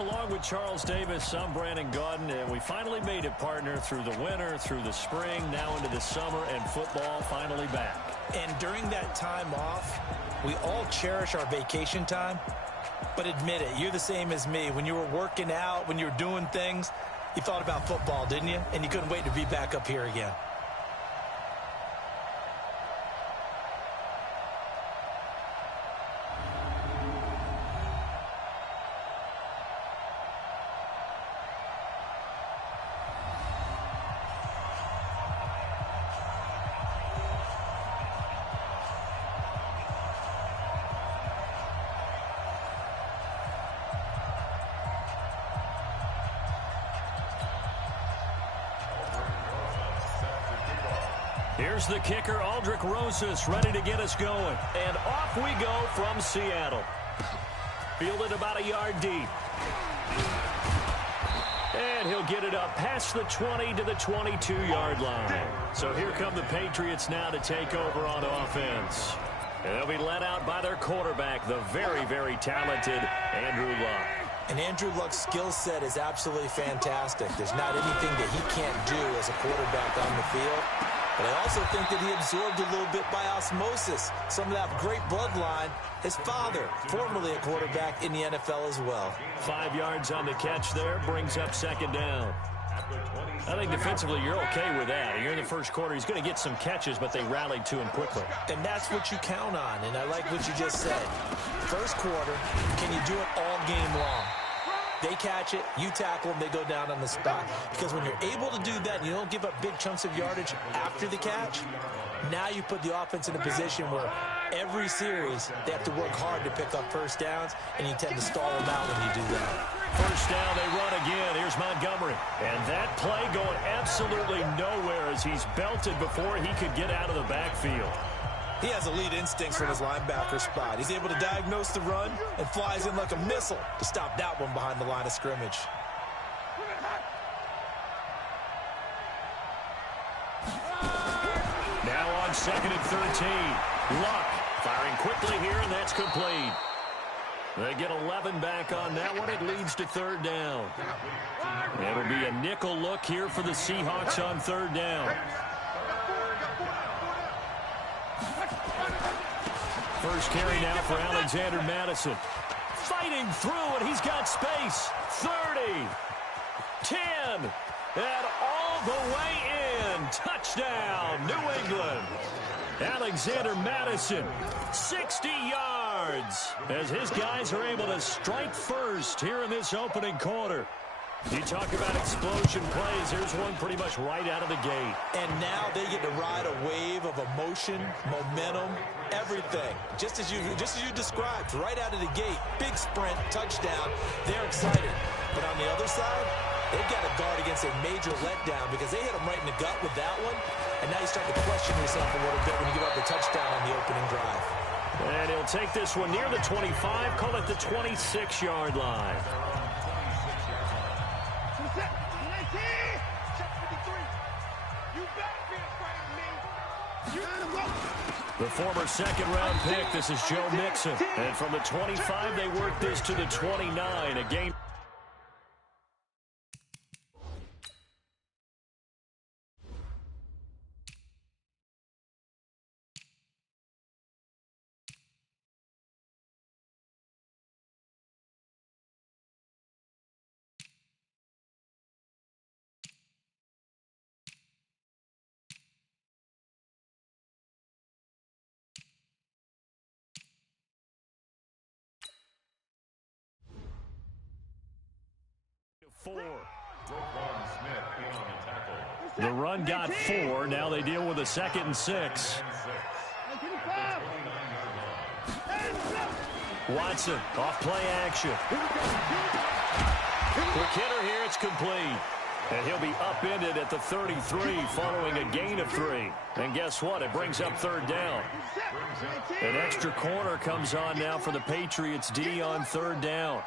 Along with Charles Davis, I'm Brandon Gaudin, and we finally made it, partner, through the winter, through the spring, now into the summer, and football finally back. And during that time off, we all cherish our vacation time. But admit it, you're the same as me. When you were working out, when you were doing things, you thought about football, didn't you? And you couldn't wait to be back up here again. Here's the kicker, Aldrick Rosas, ready to get us going. And off we go from Seattle. Fielded about a yard deep. And he'll get it up past the 20 to the 22-yard line. So here come the Patriots now to take over on offense. And they'll be led out by their quarterback, the very, very talented Andrew Luck. And Andrew Luck's skill set is absolutely fantastic. There's not anything that he can't do as a quarterback on the field. But I also think that he absorbed a little bit by osmosis some of that great bloodline. His father, formerly a quarterback in the NFL as well. 5 yards on the catch there, brings up second down. I think defensively you're okay with that. You're in the first quarter. He's going to get some catches, but they rallied to him quickly. And that's what you count on, and I like what you just said. First quarter, can you do it all game long? They catch it, you tackle them, they go down on the spot. Because when you're able to do that and you don't give up big chunks of yardage after the catch, now you put the offense in a position where every series they have to work hard to pick up first downs, and you tend to stall them out when you do that. First down, they run again. Here's Montgomery. And that play going absolutely nowhere as he's belted before he could get out of the backfield. He has elite instincts from his linebacker spot. He's able to diagnose the run and flies in like a missile to stop that one behind the line of scrimmage. Now on 2nd and 13. Luck firing quickly here, and that's complete. They get 11 back on that one. It leads to third down. It'll be a nickel look here for the Seahawks on third down. First carry now for Alexander Madison. Fighting through, and he's got space. 30, 10, and all the way in. Touchdown, New England. Alexander Madison, 60 yards, as his guys are able to strike first here in this opening quarter. You talk about explosion plays. Here's one pretty much right out of the gate. And now they get to ride a wave of emotion, momentum, everything. Just as you described, right out of the gate. Big sprint, touchdown. They're excited. But on the other side, they've got to guard against a major letdown because they hit them right in the gut with that one. And now you start to question yourself a little bit when you give up the touchdown on the opening drive. And he'll take this one near the 25, call it the 26-yard line. The former second-round pick, this is Joe Mixon. And from the 25, they work this to the 29. A game. The run got 4. Now they deal with a 2nd and 6. Watson off play action. Quick hitter here. It's complete. And he'll be upended at the 33 following a gain of 3. And guess what? It brings up third down. An extra corner comes on now for the Patriots D on third down.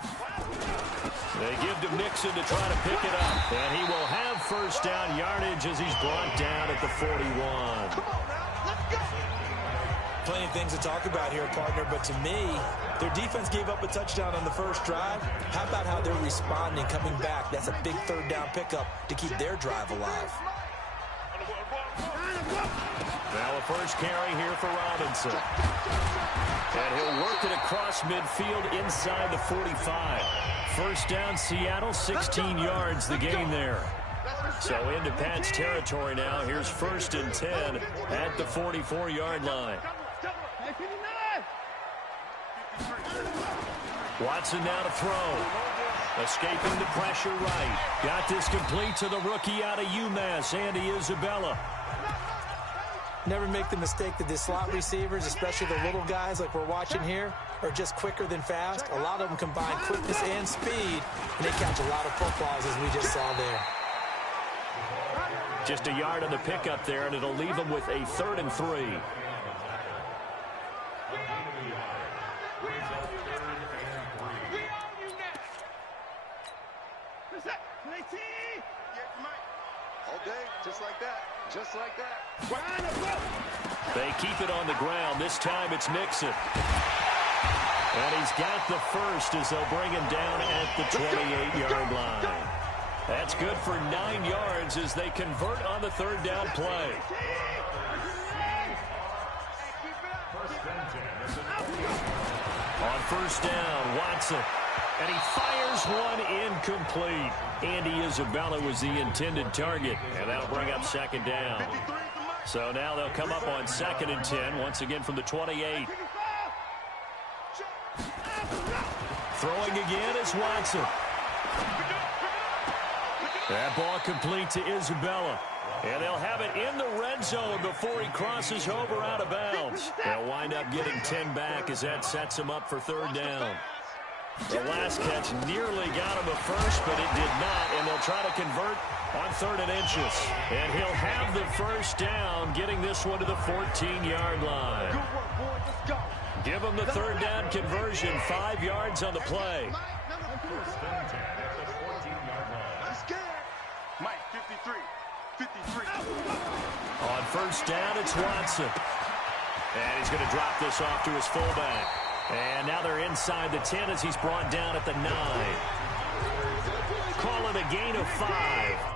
They give to Mixon to try to pick it up. And he will have first down yardage as he's brought down at the 41. Plenty of things to talk about here, partner, but to me, their defense gave up a touchdown on the first drive. How about how they're responding, coming back? That's a big third down pickup to keep their drive alive. Now a first carry here for Robinson. And he'll work it across midfield inside the 45. First down, Seattle, 16 yards the gain there. So into Pat's territory now. Here's 1st and 10 at the 44-yard line. Watson now to throw. Escaping the pressure right. Got this complete to the rookie out of UMass, Andy Isabella. Never make the mistake that the slot receivers, especially the little guys like we're watching here, are just quicker than fast. A lot of them combine quickness and speed, and they catch a lot of footballs, as we just saw there. Just a yard on the pickup there, and it'll leave them with a 3rd and 3. All day, just like that. Just like that. They keep it on the ground. This time it's Mixon. And he's got the first as they'll bring him down at the 28-yard line. That's good for 9 yards as they convert on the 3rd down play. On 1st down, Watson. And he fires one incomplete. Andy Isabella was the intended target. And that'll bring up 2nd down. So now they'll come up on 2nd and 10, once again from the 28. Throwing again is Watson. That ball complete to Isabella. And they'll have it in the red zone before he crosses over out of bounds. They'll wind up getting 10 back as that sets him up for 3rd down. The last catch nearly got him a first, but it did not, and they'll try to convert on 3rd and inches. And he'll have the first down, getting this one to the 14-yard line. Give him the 3rd down conversion, 5 yards on the play. Mike, 53. 53. On 1st down, it's Watson. And he's going to drop this off to his fullback. And now they're inside the 10 as he's brought down at the 9. Call it a gain of 5.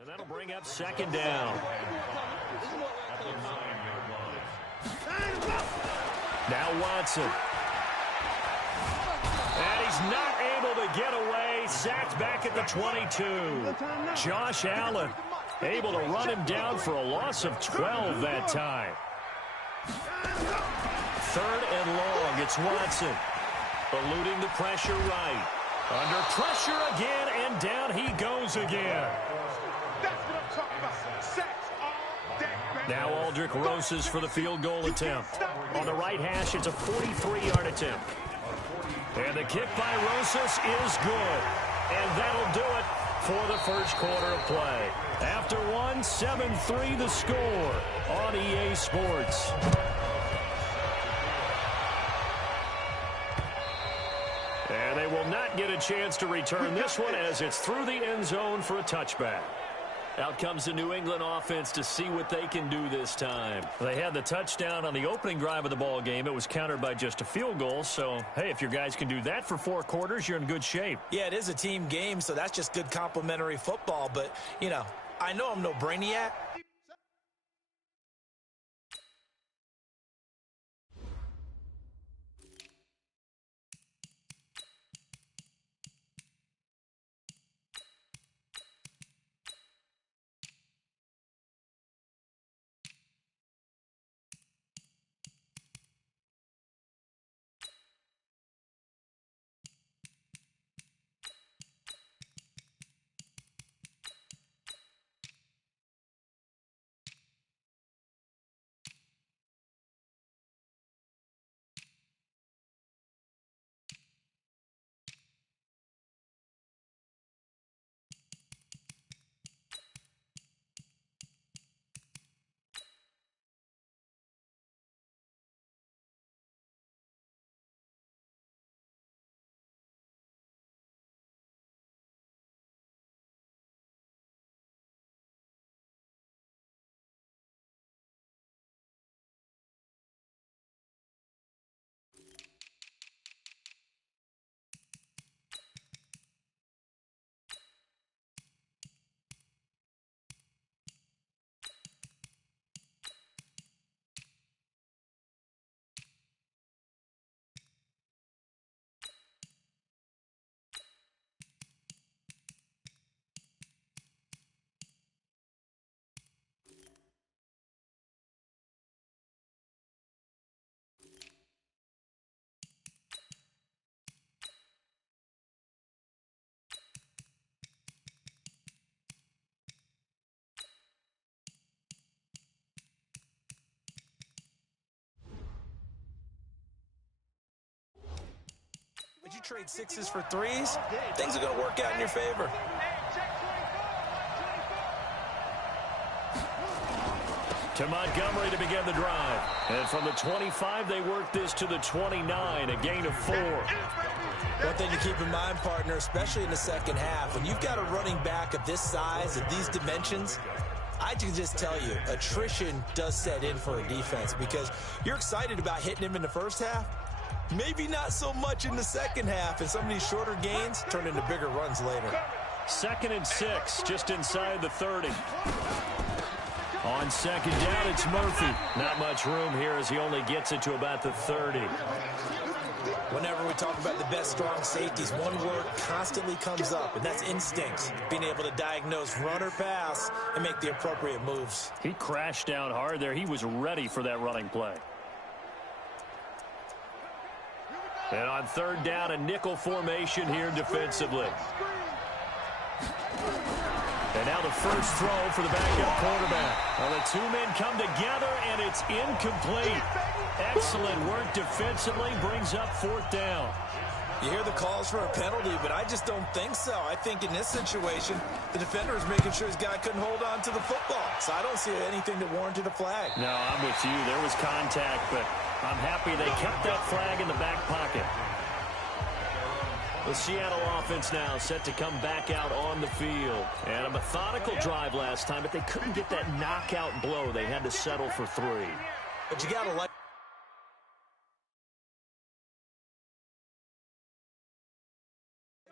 And that'll bring up 2nd down. Now Watson. And he's not able to get away. Sacked back at the 22. Josh Allen able to run him down for a loss of 12 that time. 3rd and long. It's Watson. Eluding the pressure right. Under pressure again, and down he goes again. Now Aldrick Rosas for the field goal attempt. On the right hash, it's a 43-yard attempt. And the kick by Rosas is good. And that'll do it for the first quarter of play. After one, 7-3 the score on EA Sports. And they will not get a chance to return this one as it's through the end zone for a touchback. Out comes the New England offense to see what they can do this time. They had the touchdown on the opening drive of the ball game. It was countered by just a field goal. So, hey, if your guys can do that for 4 quarters, you're in good shape. Yeah, it is a team game, so that's just good complimentary football. But, you know, I know I'm no brainiac. trade sixes for threes, things are going to work out in your favor. To Montgomery to begin the drive. And from the 25, they work this to the 29, a gain of 4. One thing to keep in mind, partner, especially in the second half, when you've got a running back of this size, of these dimensions, I can just tell you, attrition does set in for a defense because you're excited about hitting him in the first half. Maybe not so much in the second half, and some of these shorter gains turn into bigger runs later. 2nd and 6, just inside the 30. On second down, it's Murphy. Not much room here as he only gets it to about the 30. Whenever we talk about the best strong safeties, one word constantly comes up, and that's instincts. Being able to diagnose run or pass and make the appropriate moves. He crashed down hard there. He was ready for that running play. And on 3rd down, a nickel formation here defensively. And now the first throw for the backup quarterback. Well, the two men come together, and it's incomplete. Excellent work defensively, brings up 4th down. You hear the calls for a penalty, but I just don't think so. I think in this situation, the defender is making sure his guy couldn't hold on to the football. So I don't see anything that warranted a flag. No, I'm with you. There was contact, but I'm happy they kept that flag in the back pocket. The Seattle offense now set to come back out on the field. And a methodical drive last time, but they couldn't get that knockout blow. They had to settle for 3. But you got to like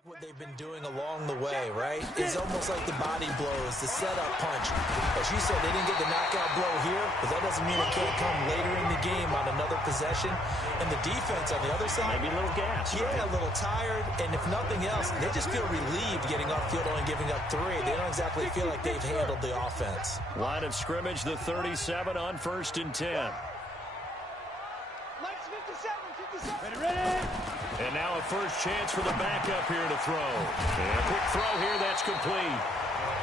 what they've been doing along the way, right? It's almost like the body blows, the setup punch. As you said, they didn't get the knockout blow here, but that doesn't mean it can't come later in the game on another possession. And the defense on the other side, maybe a little gas. Yeah, a little tired, and if nothing else, they just feel relieved getting off field only giving up 3. They don't exactly feel like they've handled the offense. Line of scrimmage, the 37 on 1st and 10. Ready. And now a first chance for the backup here to throw. And a quick throw here, that's complete.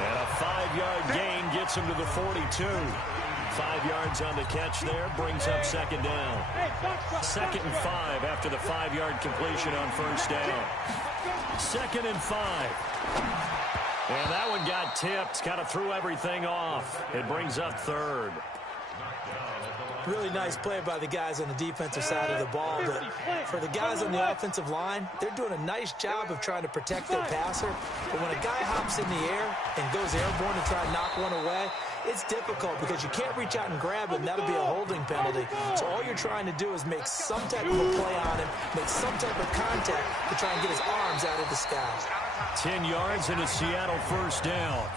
And a 5-yard gain gets him to the 42. 5 yards on the catch there, brings up 2nd down. 2nd and 5 after the 5-yard completion on 1st down. 2nd and 5. And that one got tipped, kind of threw everything off. It brings up 3rd. Really nice play by the guys on the defensive side of the ball, but for the guys on the offensive line, they're doing a nice job of trying to protect their passer. But when a guy hops in the air and goes airborne to try and knock one away, it's difficult because you can't reach out and grab him. That'll be a holding penalty. So all you're trying to do is make some type of a play on him, make some type of contact to try and get his arms out of the sky. 10 yards and a Seattle first down.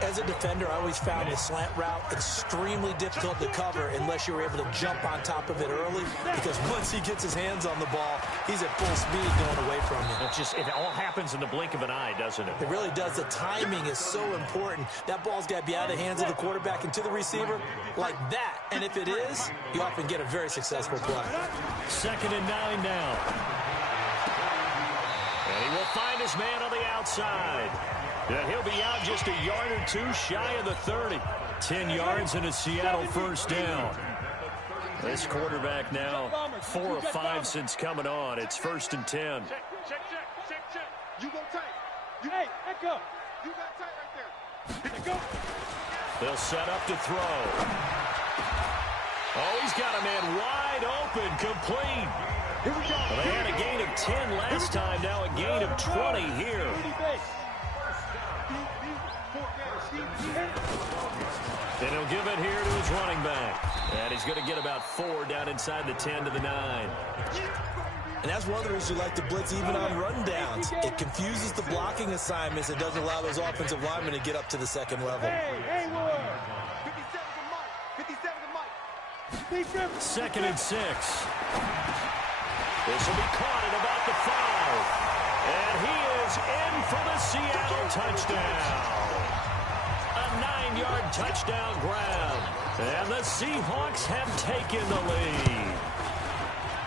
As a defender, I always found the slant route extremely difficult to cover unless you were able to jump on top of it early, because once he gets his hands on the ball, he's at full speed going away from you. It all happens in the blink of an eye, doesn't it? It really does. The timing is so important. That ball's got to be out of the hands of the quarterback and to the receiver like that. And if it is, you often get a very successful play. 2nd and 9 now. And he will find his man on the outside. And he'll be out just a yard or 2 shy of the 30. 10 yards and a Seattle first down. This quarterback now 4 of 5 since coming on. It's 1st and 10. Check. You go tight. Hey, echo. You got tight right there. Go. They'll set up to throw. Oh, he's got a man wide open, complete. Here we go. Well, they had a gain of 10 last time, now a gain of 20 here. Then he'll give it here to his running back. And he's going to get about 4 down inside the 10 to the 9. And that's one of the reasons you like to blitz even on rundowns. It confuses the blocking assignments. It doesn't allow those offensive linemen to get up to the second level. Hey, 57 to Mike. 2nd and 6. This will be caught at about the 5. And he is in for the Seattle touchdown. A 9-yard touchdown grab. And the Seahawks have taken the lead.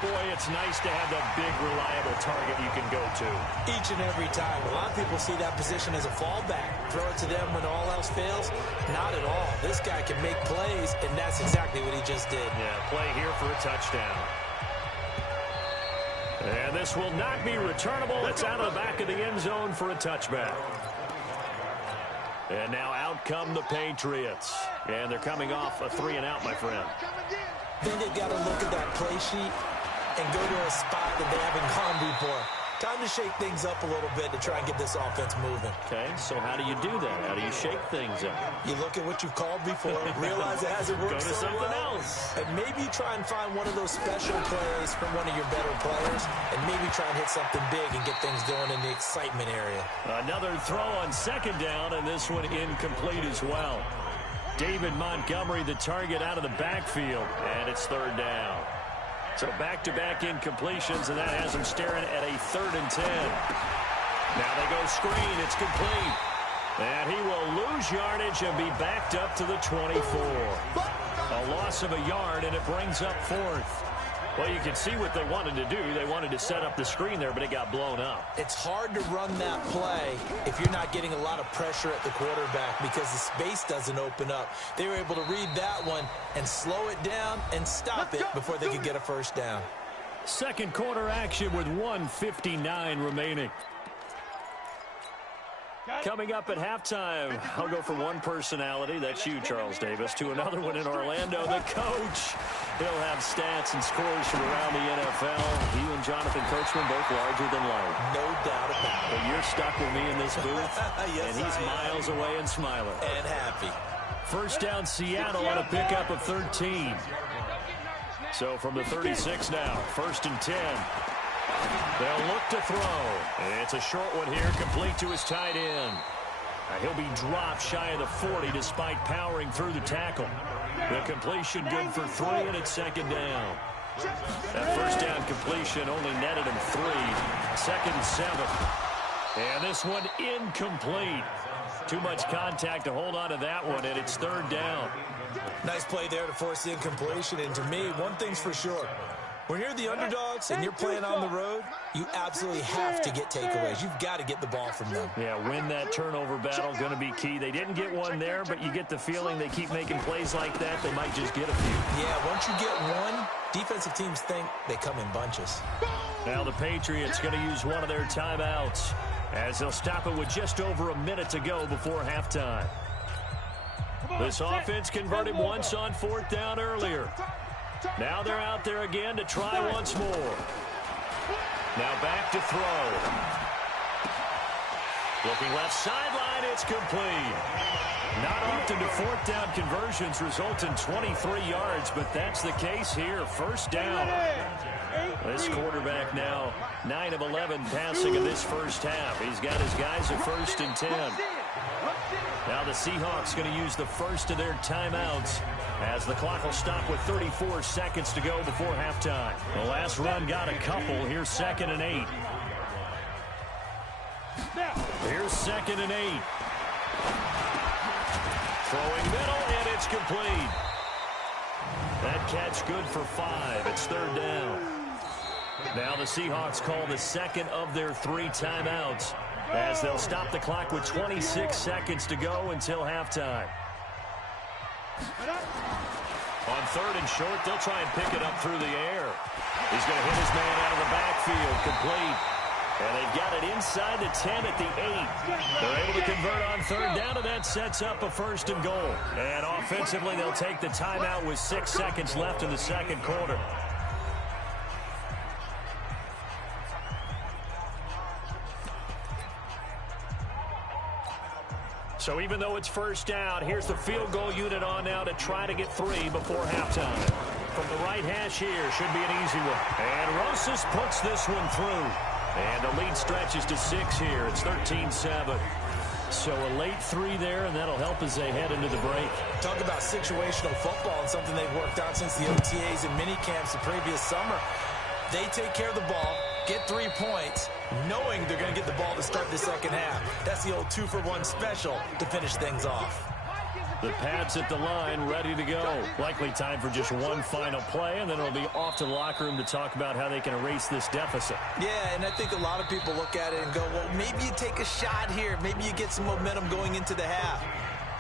Boy, it's nice to have that big, reliable target you can go to. Each and every time. A lot of people see that position as a fallback. Throw it to them when all else fails. Not at all. This guy can make plays, and that's exactly what he just did. Yeah, play here for a touchdown. And this this will not be returnable. It's out of the back of the end zone for a touchback. And now out come the Patriots. And they're coming off a 3-and-out, my friend. I think they've got to look at that play sheet and go to a spot that they haven't gone before. Time to shake things up a little bit to try and get this offense moving. Okay, so how do you do that? How do you shake things up? You look at what you've called before, realize it hasn't worked Go to so something well, else. and maybe try and find one of those special plays from one of your better players, and maybe try and hit something big and get things going in the excitement area. Another throw on second down, and this one incomplete as well. David Montgomery, the target out of the backfield, and it's third down. So back-to-back incompletions, and that has him staring at a 3rd and 10. Now they go screen. It's complete. And he will lose yardage and be backed up to the 24. A loss of a yard, and it brings up 4th. Well, you can see what they wanted to do. They wanted to set up the screen there, but it got blown up. It's hard to run that play if you're not getting a lot of pressure at the quarterback because the space doesn't open up. They were able to read that one and slow it down and stop it before they could get a first down. Second quarter action with 1:59 remaining. Coming up at halftime, I'll go from one personality, that's you, Charles Davis, to another one in Orlando, the coach. He'll have stats and scores from around the NFL. You and Jonathan Coachman both larger than life. No doubt about it. But you're stuck with me in this booth, Yes, and he's miles away and smiling. And happy. First down, Seattle on a pickup of 13. So from the 36 now, 1st and 10. They'll look to throw. It's a short one here, complete to his tight end. He'll be dropped shy of the 40 despite powering through the tackle. The completion good for 3, and it's 2nd down. That first down completion only netted him 3. 2nd and 7. And this one incomplete. Too much contact to hold on to that one, and it's 3rd down. Nice play there to force the incompletion. And to me, one thing's for sure. When you're the underdogs and you're playing on the road, you absolutely have to get takeaways. You've got to get the ball from them. Yeah, win that turnover battle, going to be key. They didn't get one there, but you get the feeling they keep making plays like that, they might just get a few. Yeah, once you get one, defensive teams think they come in bunches. Now the Patriots going to use one of their timeouts as they'll stop it with just over a minute to go before halftime. This offense converted once on 4th down earlier. Now they're out there again to try once more. Now back to throw. Looking left sideline, it's complete. Not often do 4th down conversions result in 23 yards, but that's the case here. 1st down. This quarterback now 9 of 11 passing in this first half. He's got his guys at 1st and 10. Now the Seahawks going to use the first of their timeouts as the clock will stop with 34 seconds to go before halftime. The last run got a couple. Here's 2nd and 8. Here's 2nd and 8. Throwing middle, and it's complete. That catch good for 5. It's 3rd down. Now the Seahawks call the second of their 3 timeouts as they'll stop the clock with 26 seconds to go until halftime. On 3rd and short, they'll try and pick it up through the air. He's going to hit his man out of the backfield, complete. And they've got it inside the 10 at the 8. They're able to convert on 3rd down, and that sets up a 1st and goal. And offensively, they'll take the timeout with 6 seconds left in the second quarter. So even though it's 1st down, here's the field goal unit on now to try to get 3 before halftime. From the right hash here, should be an easy one. And Rosas puts this one through. And the lead stretches to 6 here. It's 13-7. So a late 3 there, and that'll help as they head into the break. Talk about situational football and something they've worked out since the OTAs and minicamps the previous summer. They take care of the ball, get 3 points, knowing they're going to get the ball to start the second half. That's the old 2-for-1 special to finish things off. The pads at the line ready to go. Likely time for just one final play, and then it'll be off to the locker room to talk about how they can erase this deficit. Yeah, and I think a lot of people look at it and go, well, maybe you take a shot here. Maybe you get some momentum going into the half.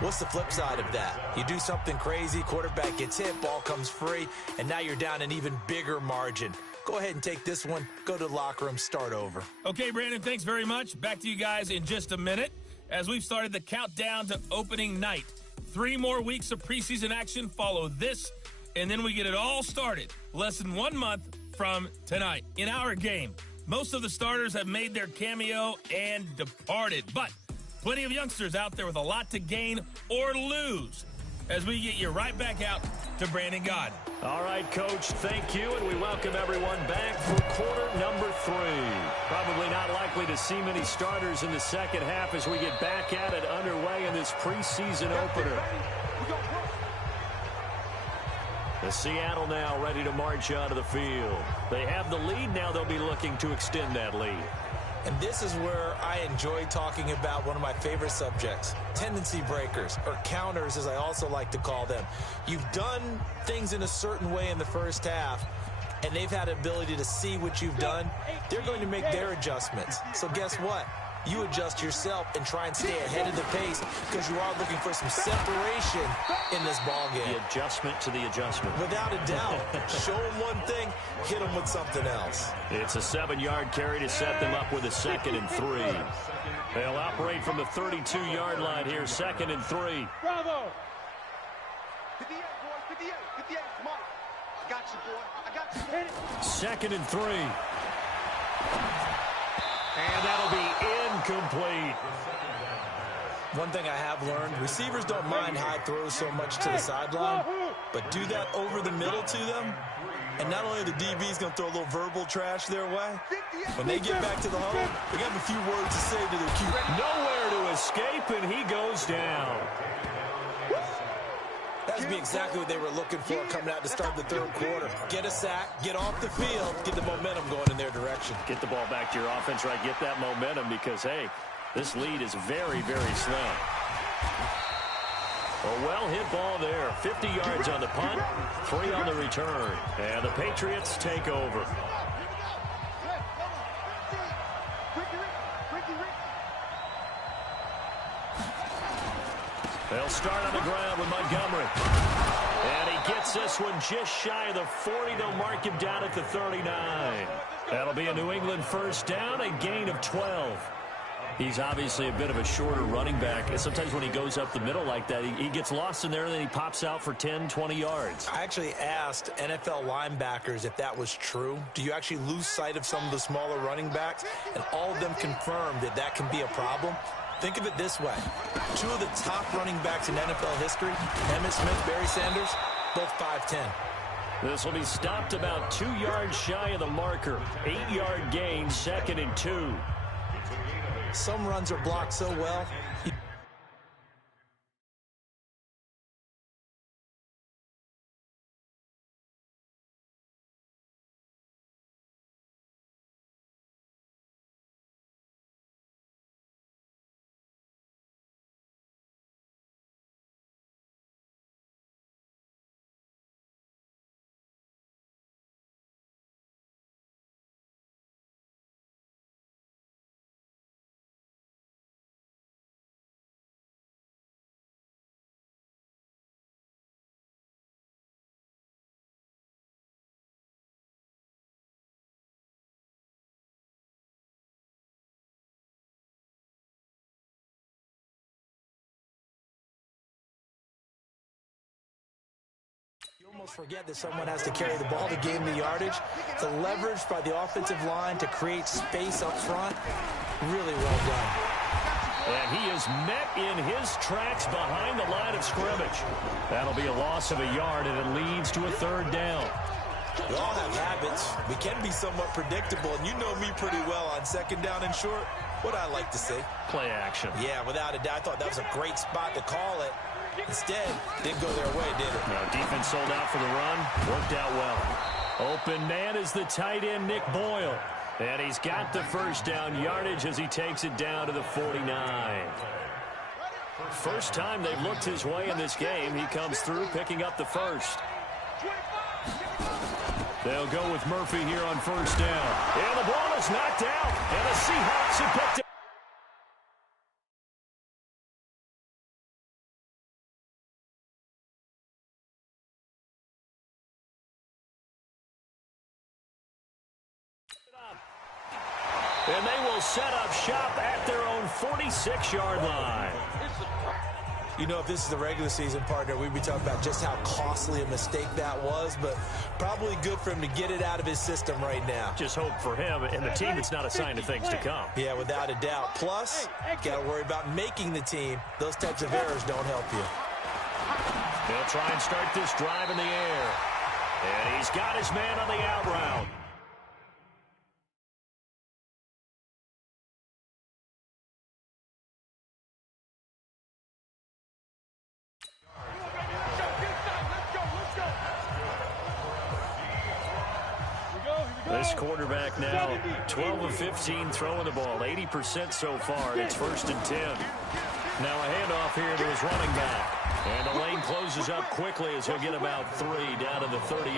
What's the flip side of that? You do something crazy, quarterback gets hit, ball comes free, and now you're down an even bigger margin. Go ahead and take this one, go to the locker room, start over. Okay, Brandon, thanks very much. Back to you guys in just a minute as we've started the countdown to opening night. 3 more weeks of preseason action follow this, and then we get it all started less than 1 month from tonight. In our game, most of the starters have made their cameo and departed, but plenty of youngsters out there with a lot to gain or lose as we get you right back out to Brandon God. All right, Coach, thank you, and we welcome everyone back for quarter number 3. Probably not likely to see many starters in the second half as we get back at it underway in this preseason opener. The Seattle now ready to march onto the field. They have the lead. Now they'll be looking to extend that lead. And this is where I enjoy talking about one of my favorite subjects, tendency breakers, or counters as I also like to call them. You've done things in a certain way in the first half, and they've had the ability to see what you've done. They're going to make their adjustments. So guess what? You adjust yourself and try and stay ahead of the pace because you are looking for some separation in this ball game. The adjustment to the adjustment. Without a doubt. Show them one thing, hit them with something else. It's a 7-yard carry to set them up with a 2nd and 3. They'll operate from the 32-yard line here, 2nd and 3. Bravo! 58, boys, 58, 58, come on. I got you, boy. I got you. Hit it. 2nd and 3. And that'll be incomplete. One thing I have learned, receivers don't mind high throws so much to the sideline, but do that over the middle to them, and not only are the DBs going to throw a little verbal trash their way, when they get back to the huddle, they got a few words to say to their QB. Nowhere to escape, and he goes down. That would be exactly what they were looking for coming out to start the third quarter. Get a sack, get off the field, get the momentum going in their direction. Get the ball back to your offense, right? Get that momentum because, hey, this lead is very, very slim. A well-hit ball there. 50 yards on the punt, 3 on the return. And the Patriots take over. They'll start on the ground with Montgomery. And he gets this one just shy of the 40. They'll mark him down at the 39. That'll be a New England first down, a gain of 12. He's obviously a bit of a shorter running back. And sometimes when he goes up the middle like that, he gets lost in there, and then he pops out for 10, 20 yards. I actually asked NFL linebackers if that was true. Do you actually lose sight of some of the smaller running backs? And all of them confirmed that that can be a problem. Think of it this way. 2 of the top running backs in NFL history, Emmitt Smith, Barry Sanders, both 5'10". This will be stopped about 2 yards shy of the marker. 8-yard gain, 2nd and 2. Some runs are blocked so well. You almost forget that someone has to carry the ball to gain the yardage. The leverage by the offensive line to create space up front, really well done. And he is met in his tracks behind the line of scrimmage. That'll be a loss of a yard, and it leads to a 3rd down. We all have habits. We can be somewhat predictable, and you know me pretty well on 2nd down and short. What I like to see. Play action. Yeah, without a doubt. I thought that was a great spot to call it. Instead, didn't go their way, did it? No, defense sold out for the run. Worked out well. Open man is the tight end, Nick Boyle. And he's got the first down yardage as he takes it down to the 49. First time they've looked his way in this game. He comes through picking up the first. They'll go with Murphy here on first down. And the ball is knocked out. And the Seahawks have picked it. And they will set up shop at their own 46-yard line. You know, if this is the regular season, partner, we'd be talking about just how costly a mistake that was, but probably good for him to get it out of his system right now. Just hope for him and the team it's not a sign of things to come. Yeah, without a doubt. Plus, got to worry about making the team. Those types of errors don't help you. They'll try and start this drive in the air. And he's got his man on the out route. This quarterback now 12 of 15 throwing the ball, 80% so far. It's 1st and 10. Now a handoff here to his running back. And the lane closes up quickly as he'll get about 3 down to the 38.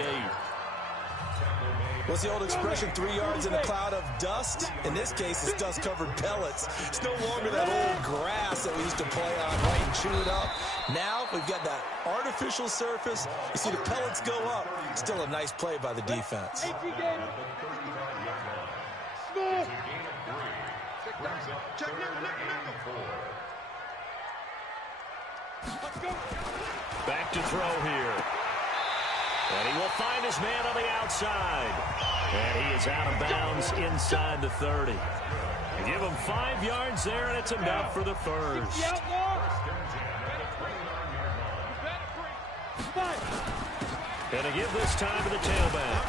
What's the old expression, 3 yards in a cloud of dust? In this case, it's dust-covered pellets. It's no longer that old grass that we used to play on, right, and chew it up. Now we've got that artificial surface. You see the pellets go up. Still a nice play by the defense. Back to throw here. And he will find his man on the outside. And he is out of bounds inside the 30. They give him 5 yards there, and it's enough for the first. And to give this time to the tailback.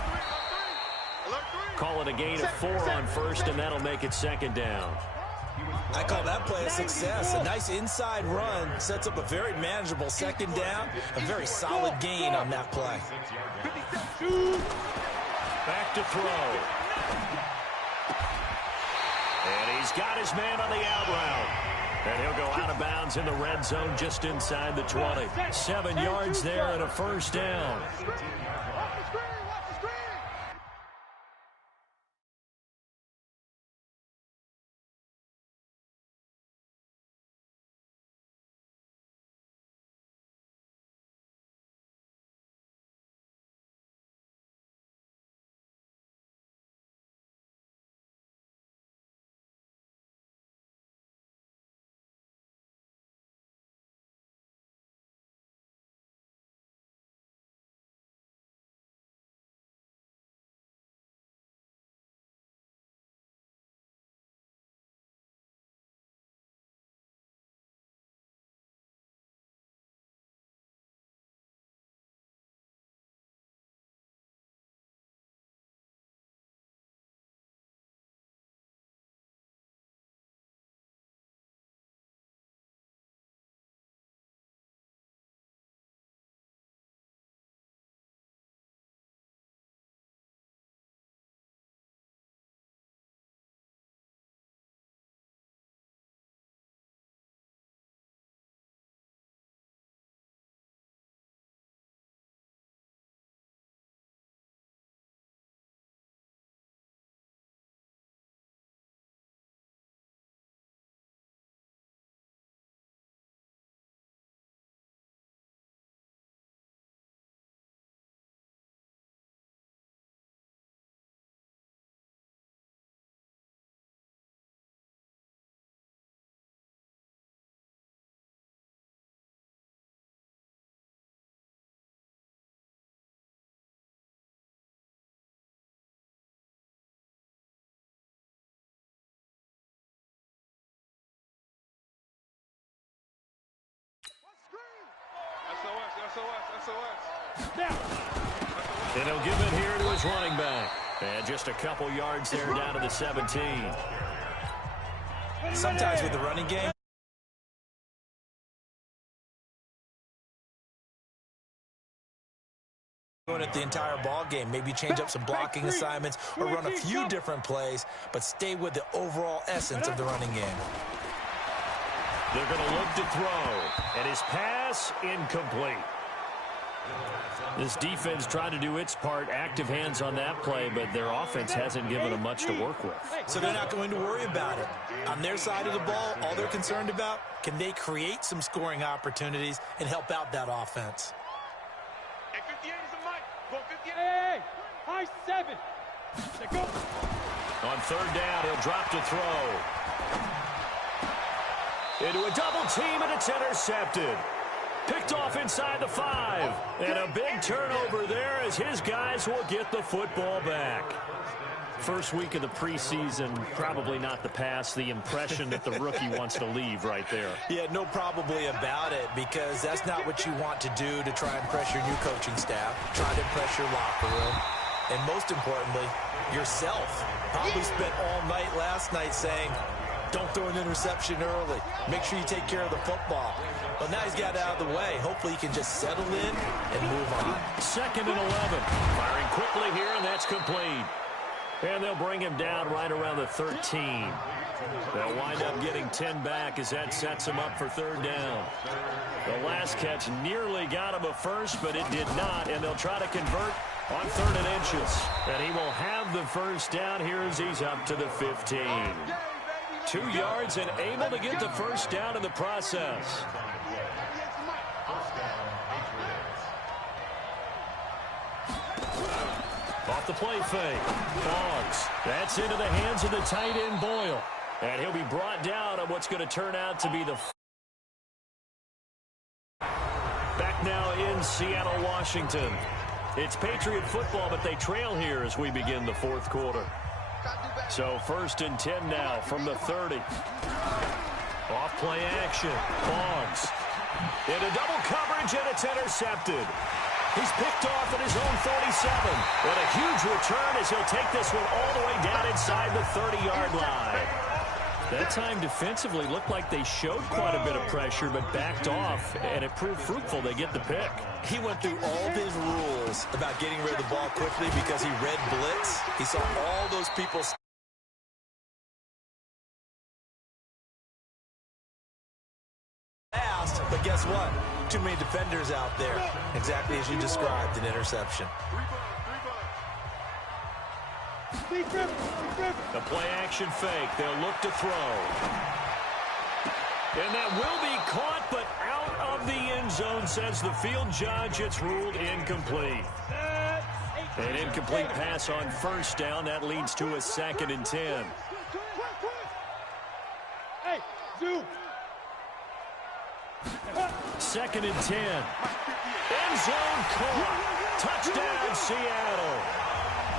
Call it a gain of 4 on first, and that'll make it 2nd down. I call that play a success. A nice inside run sets up a very manageable 2nd down. A very solid gain on that play. Back to throw. And he's got his man on the out route. And he'll go out of bounds in the red zone just inside the 20. 7 yards there and a 1st down. And he'll give it here to his running back. And just a couple yards there down to the 17. Sometimes with the running game, doing it the entire ball game, maybe change up some blocking assignments or run a few different plays, but stay with the overall essence of the running game. They're going to look to throw, and his pass incomplete. This defense tried to do its part, active hands on that play, but their offense hasn't given them much to work with. So they're not going to worry about it. On their side of the ball, all they're concerned about, can they create some scoring opportunities and help out that offense? Hey, 58 is a mic. Go 58. Hey, high 7. Go. On third down, he'll drop to throw. Into a double team, and it's intercepted. Picked off inside the 5. And a big turnover there as his guys will get the football back. First week of the preseason, probably not the pass, the impression that the rookie wants to leave right there. Yeah, no probably about it, because that's not what you want to do to try and impress your new coaching staff, try to impress your locker room, and most importantly, yourself. Probably spent all night last night saying, don't throw an interception early. Make sure you take care of the football. But now he's got it out of the way. Hopefully he can just settle in and move on. 2nd and 11. Firing quickly here, and that's complete. And they'll bring him down right around the 13. They'll wind up getting 10 back as that sets him up for third down. The last catch nearly got him a first, but it did not, and they'll try to convert on 3rd and inches. And he will have the first down here as he's up to the 15. 2 yards and able to get the first down in the process. Off the play fake. Boggs. That's into the hands of the tight end Boyle. And he'll be brought down on what's going to turn out to be the... Back now in Seattle, Washington. It's Patriot football, but they trail here as we begin the 4th quarter. So 1st and 10 now from the 30. Off play action. Boggs. Into double coverage, and it's intercepted. He's picked off at his own 47. And a huge return as he'll take this one all the way down inside the 30-yard line. That time defensively looked like they showed quite a bit of pressure but backed off, and it proved fruitful. They get the pick. He went through all of his rules about getting rid of the ball quickly because he read blitz. He saw all those people fast, but guess what? Too many defenders out there. Exactly as you described, an interception. The play-action fake. They'll look to throw. And that will be caught, but out of the end zone, says the field judge. It's ruled incomplete. An incomplete pass on first down. That leads to a 2nd and 10. Hey, Zoo. 2nd and 10. End zone caught. Touchdown, Seattle.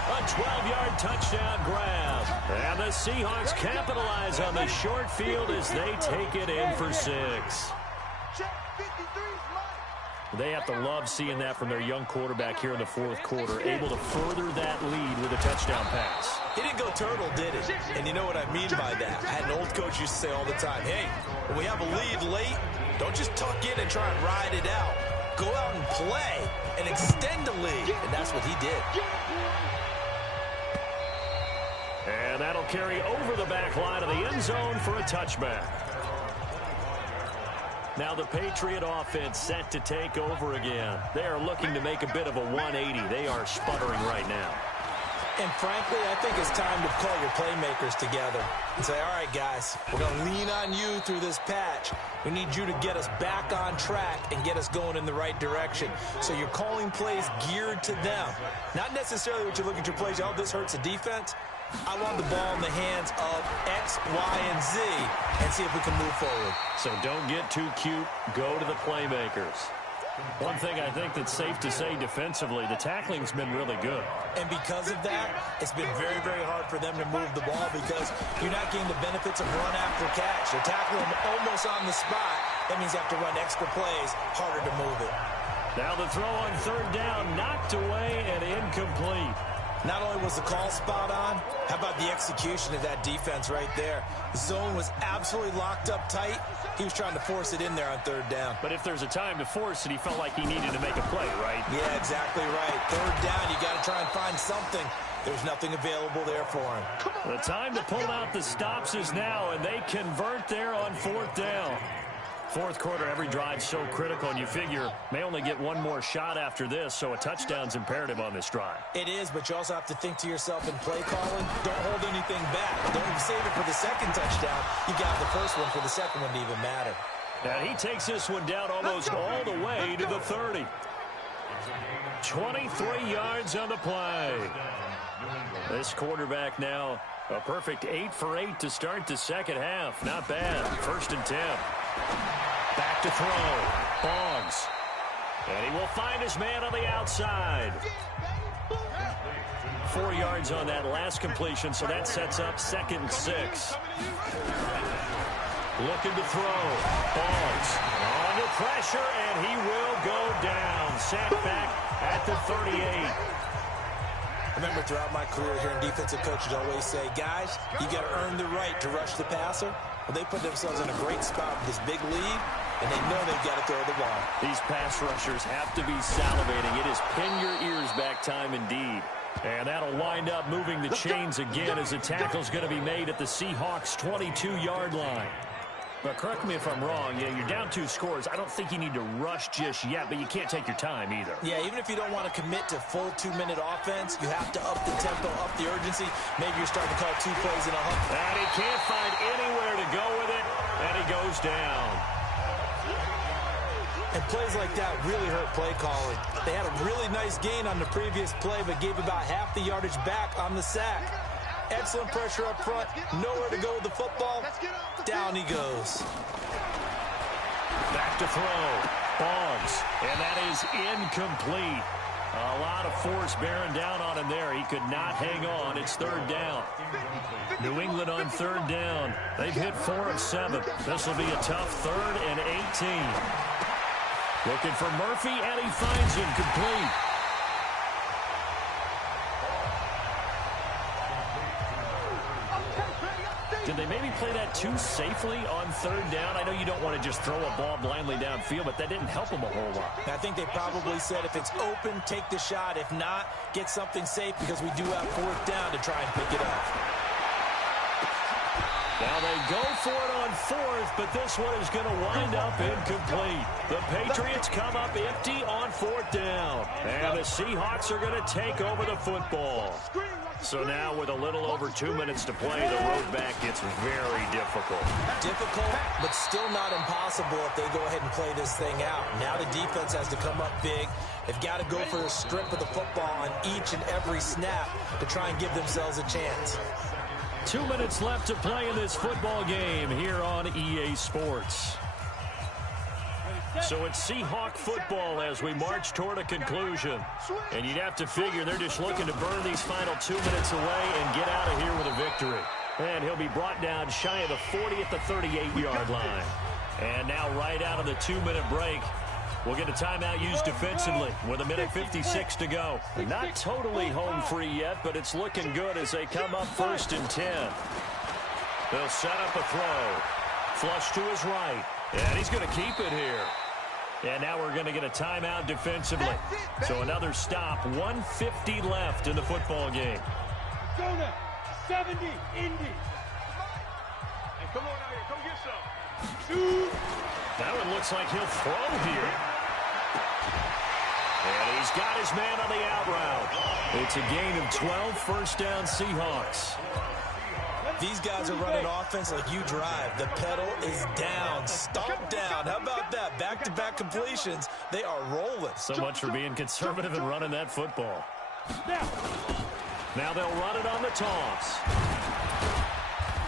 A 12-yard touchdown grab. And the Seahawks capitalize on the short field as they take it in for 6. They have to love seeing that from their young quarterback here in the 4th quarter, able to further that lead with a touchdown pass. He didn't go turtle, did it? And you know what I mean by that. I had an old coach used to say all the time, hey, when we have a lead late, don't just tuck in and try and ride it out. Go out and play and extend the lead. And that's what he did. And that'll carry over the back line of the end zone for a touchback. Now the Patriot offense set to take over again. They are looking to make a bit of a 180. They are sputtering right now. And frankly, I think it's time to call your playmakers together and say, all right, guys, we're going to lean on you through this patch. We need you to get us back on track and get us going in the right direction. So you're calling plays geared to them. Not necessarily what you're looking to plays, oh, this hurts the defense. I want the ball in the hands of X, Y, and Z and see if we can move forward. So don't get too cute. Go to the playmakers. One thing I think that's safe to say defensively, the tackling's been really good. And because of that, it's been very, very hard for them to move the ball because you're not getting the benefits of run after catch. They're tackling them almost on the spot. That means you have to run extra plays, harder to move it. Now the throw on third down, knocked away and incomplete. Not only was the call spot on, how about the execution of that defense right there? The zone was absolutely locked up tight. He was trying to force it in there on third down. But if there's a time to force it, he felt like he needed to make a play, right? Yeah, exactly right. Third down, you got to try and find something. There's nothing available there for him. The time to pull out the stops is now, and they convert there on fourth down. Fourth quarter, every drive so critical, and you figure may only get one more shot after this, so a touchdown's imperative on this drive. It is, but you also have to think to yourself in play calling, don't hold anything back. Don't even save it for the second touchdown. You got the first one for the second one to even matter. And he takes this one down almost all the way to the 30. 23 yards on the play. This quarterback now a perfect 8 for 8 to start the second half. Not bad. 1st and 10. Back to throw. Boggs. And he will find his man on the outside. 4 yards on that last completion, so that sets up 2nd and 6. Looking to throw. Boggs under pressure, and he will go down. Sacked back at the 38. Remember, throughout my career here in defensive coaches always say, guys, you got to earn the right to rush the passer. Well, they put themselves in a great spot with this big lead, and they know they've got to throw the ball. These pass rushers have to be salivating. It is pin your ears back time indeed. And that'll wind up moving the chains again as the tackle's going to be made at the Seahawks' 22-yard line. But correct me if I'm wrong, you're down 2 scores. I don't think you need to rush just yet, but you can't take your time either. Yeah, even if you don't want to commit to full 2-minute offense, you have to up the tempo, up the urgency. Maybe you're starting to call 2 plays in a hump. And he can't find anywhere to go with it, and he goes down. And plays like that really hurt play calling. They had a really nice gain on the previous play, but gave about half the yardage back on the sack. Excellent pressure up front. Nowhere to go with the football. Down he goes. Back to throw. Boggs. And that is incomplete. A lot of force bearing down on him there. He could not hang on. It's 3rd down. New England on 3rd down. They've hit 4 of 7. This will be a tough 3rd and 18. Looking for Murphy, and he finds him complete. Did they maybe play that too safely on 3rd down? I know you don't want to just throw a ball blindly downfield, but that didn't help them a whole lot. I think they probably said if it's open, take the shot. If not, get something safe because we do have 4th down to try and pick it up. Now they go for it on 4th, but this one is going to wind up incomplete. The Patriots come up empty on 4th down. And the Seahawks are going to take over the football. So now with a little over 2 minutes to play, the road back gets very difficult. Difficult, but still not impossible if they go ahead and play this thing out. Now the defense has to come up big. They've got to go for a strip of the football on each and every snap to try and give themselves a chance. 2 minutes left to play in this football game here on EA Sports. So it's Seahawk football as we march toward a conclusion. And you'd have to figure they're just looking to burn these final 2 minutes away and get out of here with a victory. And he'll be brought down shy of the 40 at the 38-yard line. And now right out of the 2-minute break, we'll get a timeout used defensively with 1:56 to go. Not totally home free yet, but it's looking good as they come up 1st and 10. They'll set up a throw. Flush to his right. And he's going to keep it here. And now we're going to get a timeout defensively. So another stop. 1:50 left in the football game. Arizona, 70, Indy. Hey, come on out here. Come get some. Shoot. That one looks like he'll throw here. And he's got his man on the out route. It's a gain of 12, 1st down Seahawks. These guys are running offense like you drive. The pedal is down. Stomp down. How about that? Back-to-back completions. They are rolling. So much for being conservative and running that football. Now they'll run it on the toss.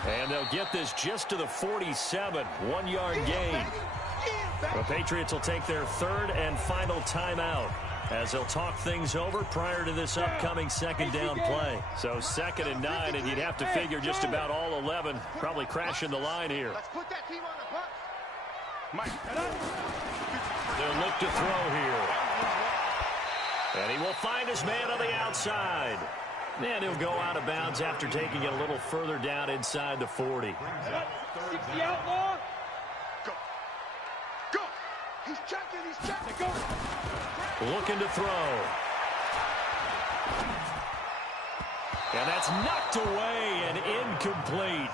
And they'll get this just to the 47. 1-yard gain. The Patriots will take their 3rd and final timeout as they'll talk things over prior to this upcoming 2nd down play. So 2nd and 9, and you'd have to figure just about all 11 probably crashing the line here. Let's put that team on the bus. Mike. They'll look to throw here. And he will find his man on the outside. And he'll go out of bounds after taking it a little further down inside the 40. The outlaw. Go. Go. He's checking. Go. Looking to throw. And that's knocked away and incomplete.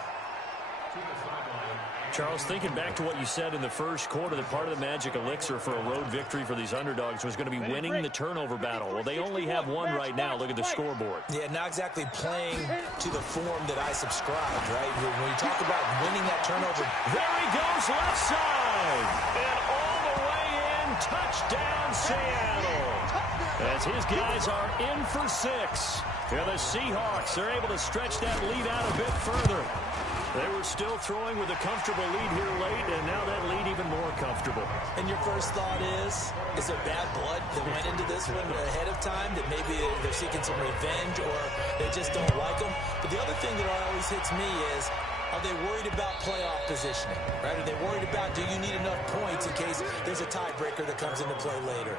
Charles, thinking back to what you said in the first quarter, that part of the magic elixir for a road victory for these underdogs was going to be winning the turnover battle. Well, they only have one right now. Look at the scoreboard. Yeah, not exactly playing to the form that I subscribed, right? When you talk about winning that turnover. There he goes, left side. And all the way in, touchdown Seattle. As his guys are in for 6. And the Seahawks, they're able to stretch that lead out a bit further. They were still throwing with a comfortable lead here late, and now that lead even more comfortable. And your first thought is there bad blood that went into this one ahead of time, that maybe they're seeking some revenge or they just don't like them? But the other thing that always hits me is, are they worried about playoff positioning? Right? Are they worried about, do you need enough points in case there's a tiebreaker that comes into play later?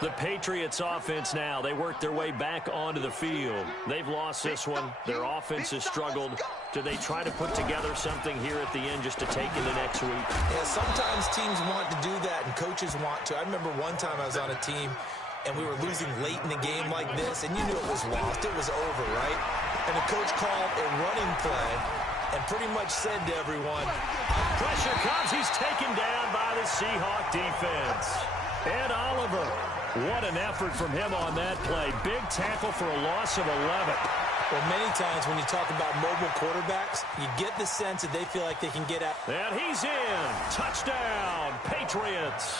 The Patriots offense now, they work their way back onto the field. They've lost this one. Their offense has struggled. Do they try to put together something here at the end just to take into next week? Yeah, sometimes teams want to do that and coaches want to. I remember one time I was on a team and we were losing late in the game like this, and you knew it was lost. It was over, right? And the coach called a running play and pretty much said to everyone, pressure comes. He's taken down by the Seahawk defense. Ed Oliver. What an effort from him on that play. Big tackle for a loss of 11. Well, many times when you talk about mobile quarterbacks, you get the sense that they feel like they can get out. And he's in. Touchdown, Patriots.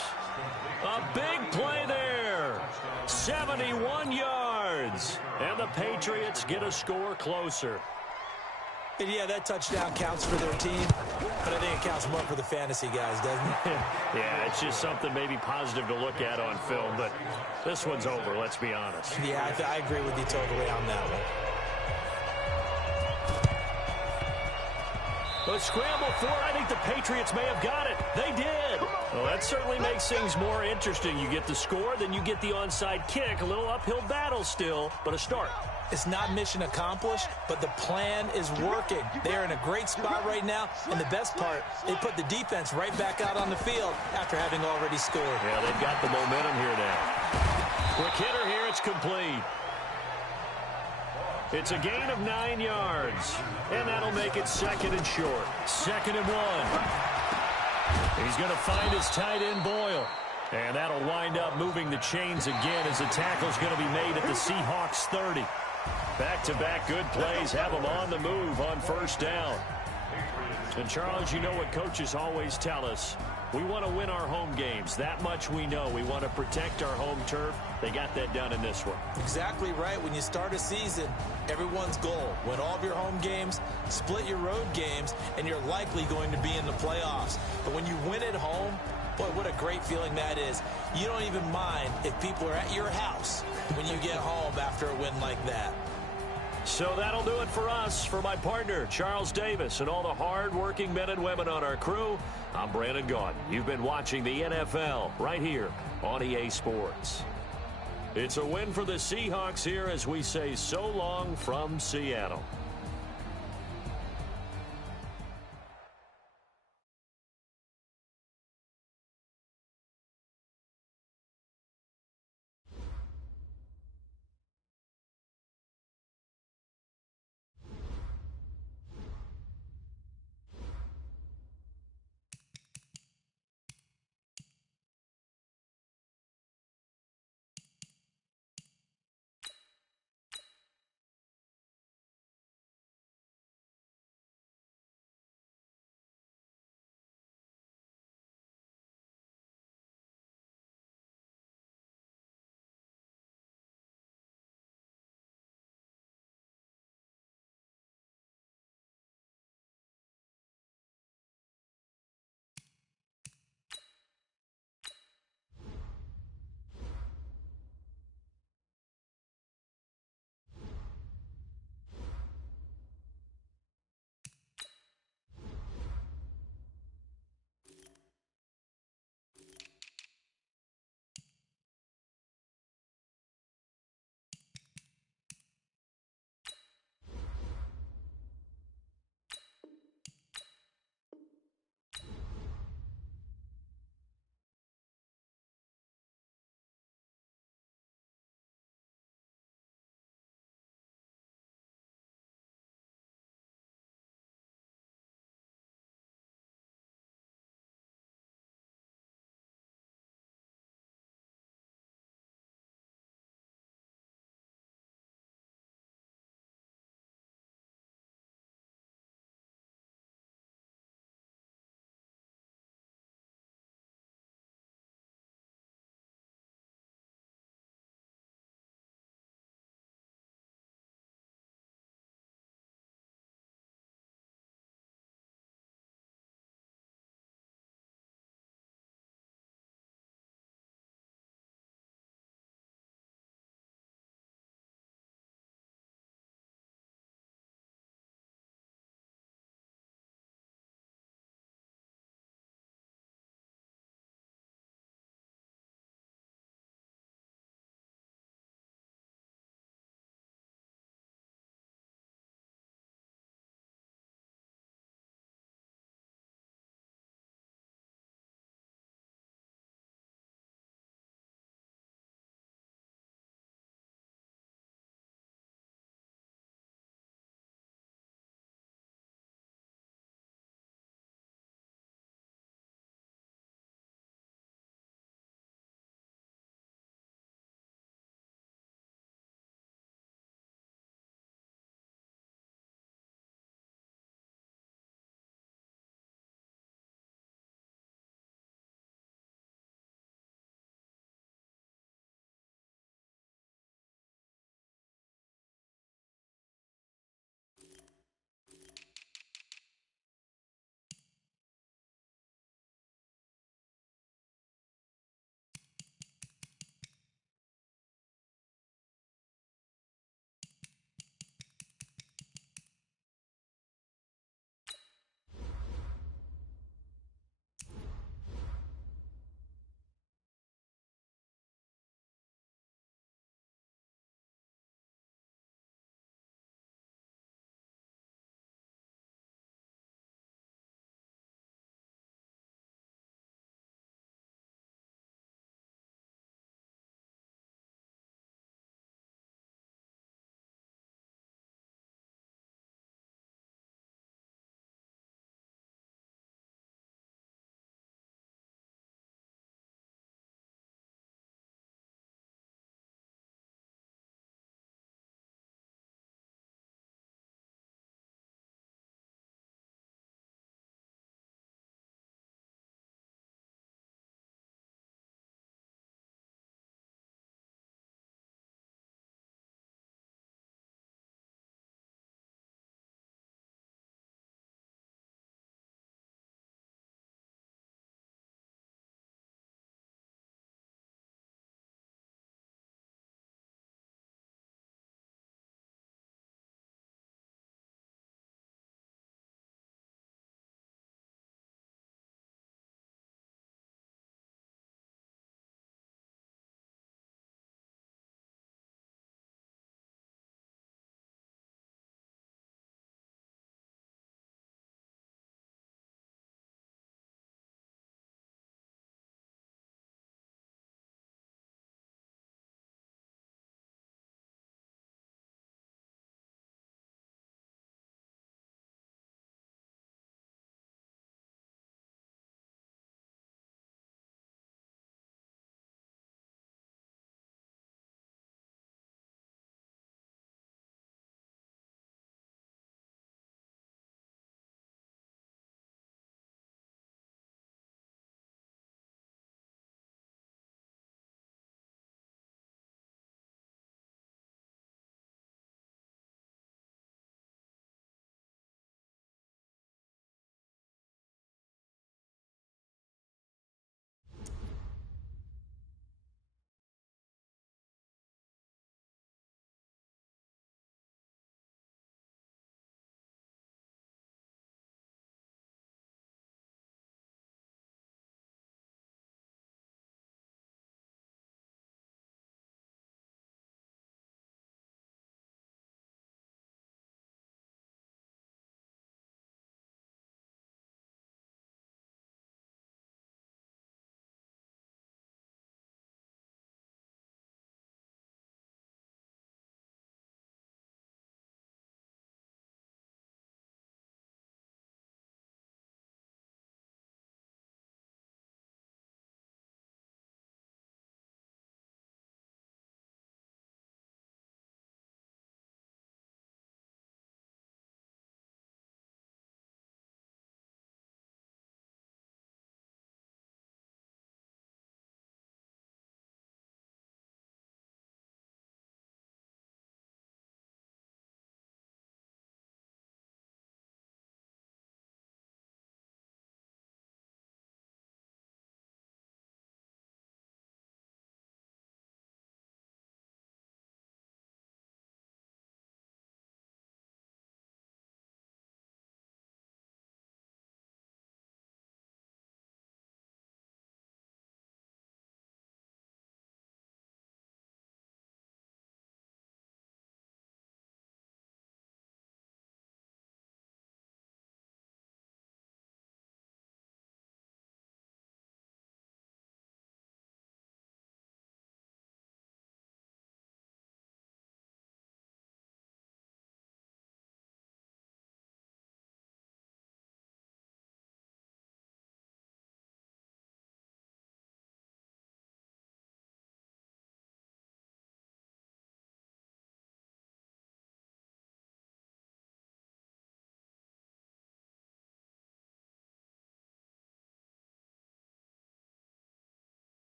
A big play there. 71 yards. And the Patriots get a score closer. And yeah, that touchdown counts for their team, but I think it counts more for the fantasy guys, doesn't it? Yeah, it's just something maybe positive to look at on film, but this one's over, let's be honest. Yeah, I agree with you totally on that one. The scramble for it, I think the Patriots may have got it. They did. Well, that certainly makes things more interesting. You get the score, then you get the onside kick. A little uphill battle still, but a start. It's not mission accomplished, but the plan is working. They're in a great spot right now, and the best part, they put the defense right back out on the field after having already scored. Yeah, they've got the momentum here now. Quick hitter here, it's complete. It's a gain of 9 yards, and that'll make it second and short. 2nd and 1. He's going to find his tight end, Boyle. And that'll wind up moving the chains again as the tackle's going to be made at the Seahawks 30. Back-to-back good plays have them on the move on first down. And, Charles, you know what coaches always tell us. We want to win our home games. That much we know. We want to protect our home turf. They got that done in this one. Exactly right. When you start a season, everyone's goal, win all of your home games, split your road games, and you're likely going to be in the playoffs. But when you win at home, boy, what a great feeling that is. You don't even mind if people are at your house when you get home after a win like that. So that'll do it for us. For my partner, Charles Davis, and all the hard-working men and women on our crew, I'm Brandon Gaudin. You've been watching the NFL right here on EA Sports. It's a win for the Seahawks here as we say so long from Seattle.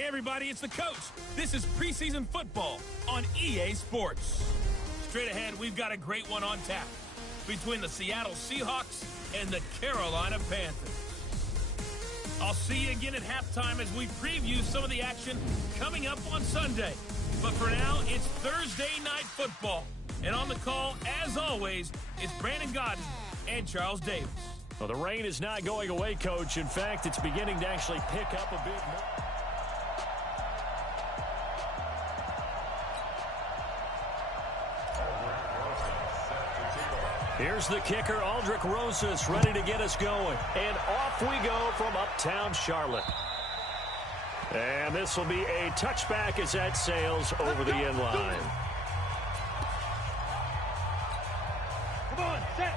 Hey, everybody, it's the coach. This is preseason football on EA Sports. Straight ahead, we've got a great one on tap between the Seattle Seahawks and the Carolina Panthers. I'll see you again at halftime as we preview some of the action coming up on Sunday. But for now, it's Thursday Night Football. And on the call, as always, is Brandon Godden and Charles Davis. Well, the rain is not going away, Coach. In fact, it's beginning to actually pick up a bit more. Here's the kicker, Aldrich Rosas, ready to get us going. And off we go from uptown Charlotte. And this will be a touchback as that sails over the end line. Come on, set.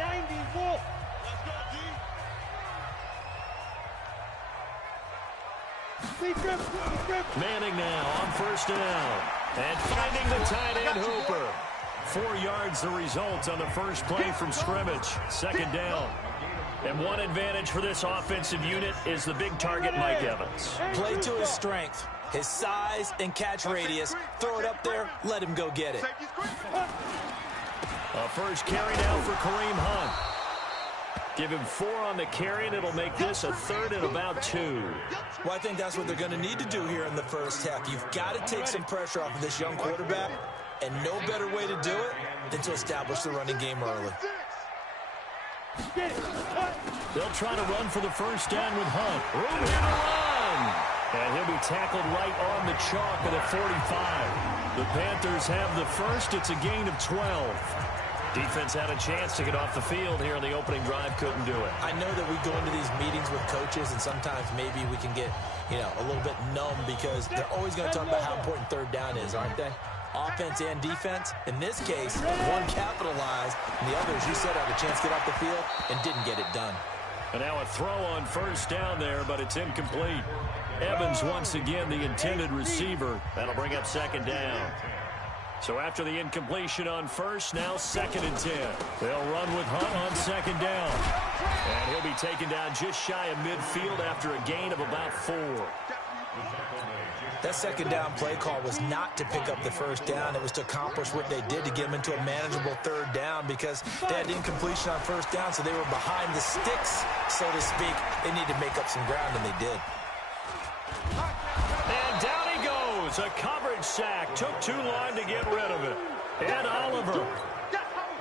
90 Wolf. Let's go, D. Manning now on first down. And finding the tight end Hooper. 4 yards the result on the first play from scrimmage. Second down. And one advantage for this offensive unit is the big target, Mike Evans. Play to his strength, his size and catch radius. Throw it up there, let him go get it. A first carry now for Kareem Hunt. Give him 4 on the carry, and it'll make this a third and about 2. Well, I think that's what they're going to need to do here in the first half. You've got to take some pressure off of this young quarterback, and no better way to do it than to establish the running game early. They'll try to run for the first down with Hunt. Room here to run. And he'll be tackled right on the chalk at the 45. The Panthers have the first. It's a gain of 12. Defense had a chance to get off the field here in the opening drive. Couldn't do it. I know that we go into these meetings with coaches, and sometimes maybe we can get, a little bit numb because they're always going to talk about how important third down is, aren't they? Offense and defense. In this case, one capitalized, and the others, you said, had a chance to get off the field and didn't get it done. And now a throw on first down there, but it's incomplete. Evans once again the intended receiver. That'll bring up second down. So after the incompletion on first, now 2nd and 10. They'll run with Hunt on second down. And he'll be taken down just shy of midfield after a gain of about 4. That second down play call was not to pick up the first down. It was to accomplish what they did to get them into a manageable third down because they had incompletion on first down, so they were behind the sticks, so to speak. They needed to make up some ground, and they did. And down he goes. A coverage sack. Took too long to get rid of it. And Oliver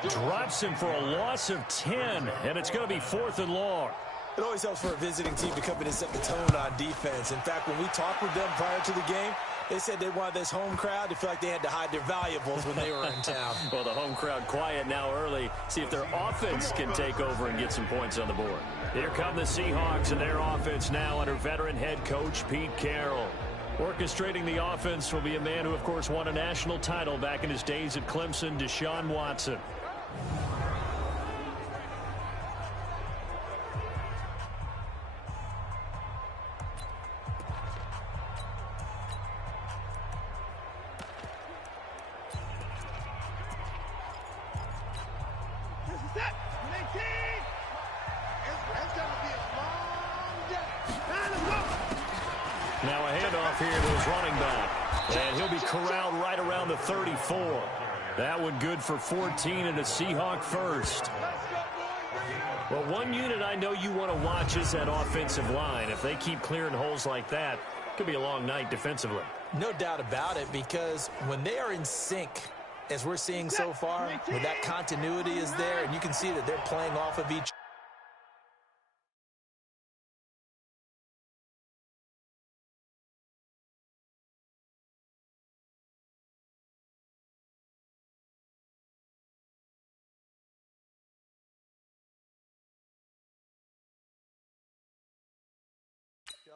drops him for a loss of 10, and it's going to be 4th and long. It always helps for a visiting team to come in and set the tone on defense. In fact, when we talked with them prior to the game, they said they wanted this home crowd to feel like they had to hide their valuables when they were in town. Well, the home crowd quiet now early. See if their offense can take over and get some points on the board. Here come the Seahawks and their offense now under veteran head coach Pete Carroll. Orchestrating the offense will be a man who, of course, won a national title back in his days at Clemson, Deshaun Watson. Now a handoff here to his running back. And he'll be corralled right around the 34. That one good for 14 and a Seahawk first. Well, one unit I know you want to watch is that offensive line. If they keep clearing holes like that, it could be a long night defensively. No doubt about it, because when they are in sync, as we're seeing so far, when that continuity is there, and you can see that they're playing off of each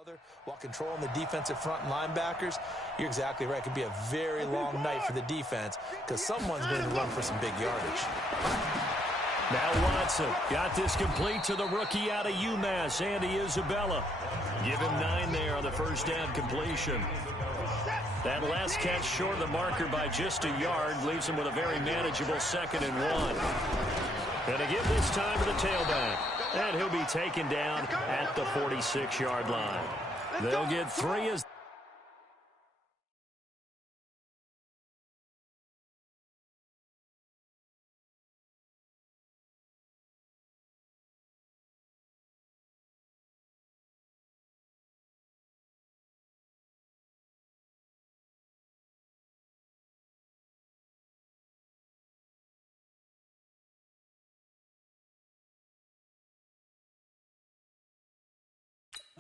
other while controlling the defensive front and linebackers. You're exactly right. It could be a very long night for the defense because someone's going to run for some big yardage. Now Watson got this complete to the rookie out of UMass, Andy Isabella. Give him 9 there on the first down completion. That last catch short of the marker by just a yard leaves him with a very manageable 2nd and 1. Going to give this time to the tailback. And he'll be taken down at the 46-yard line. They'll get 3 as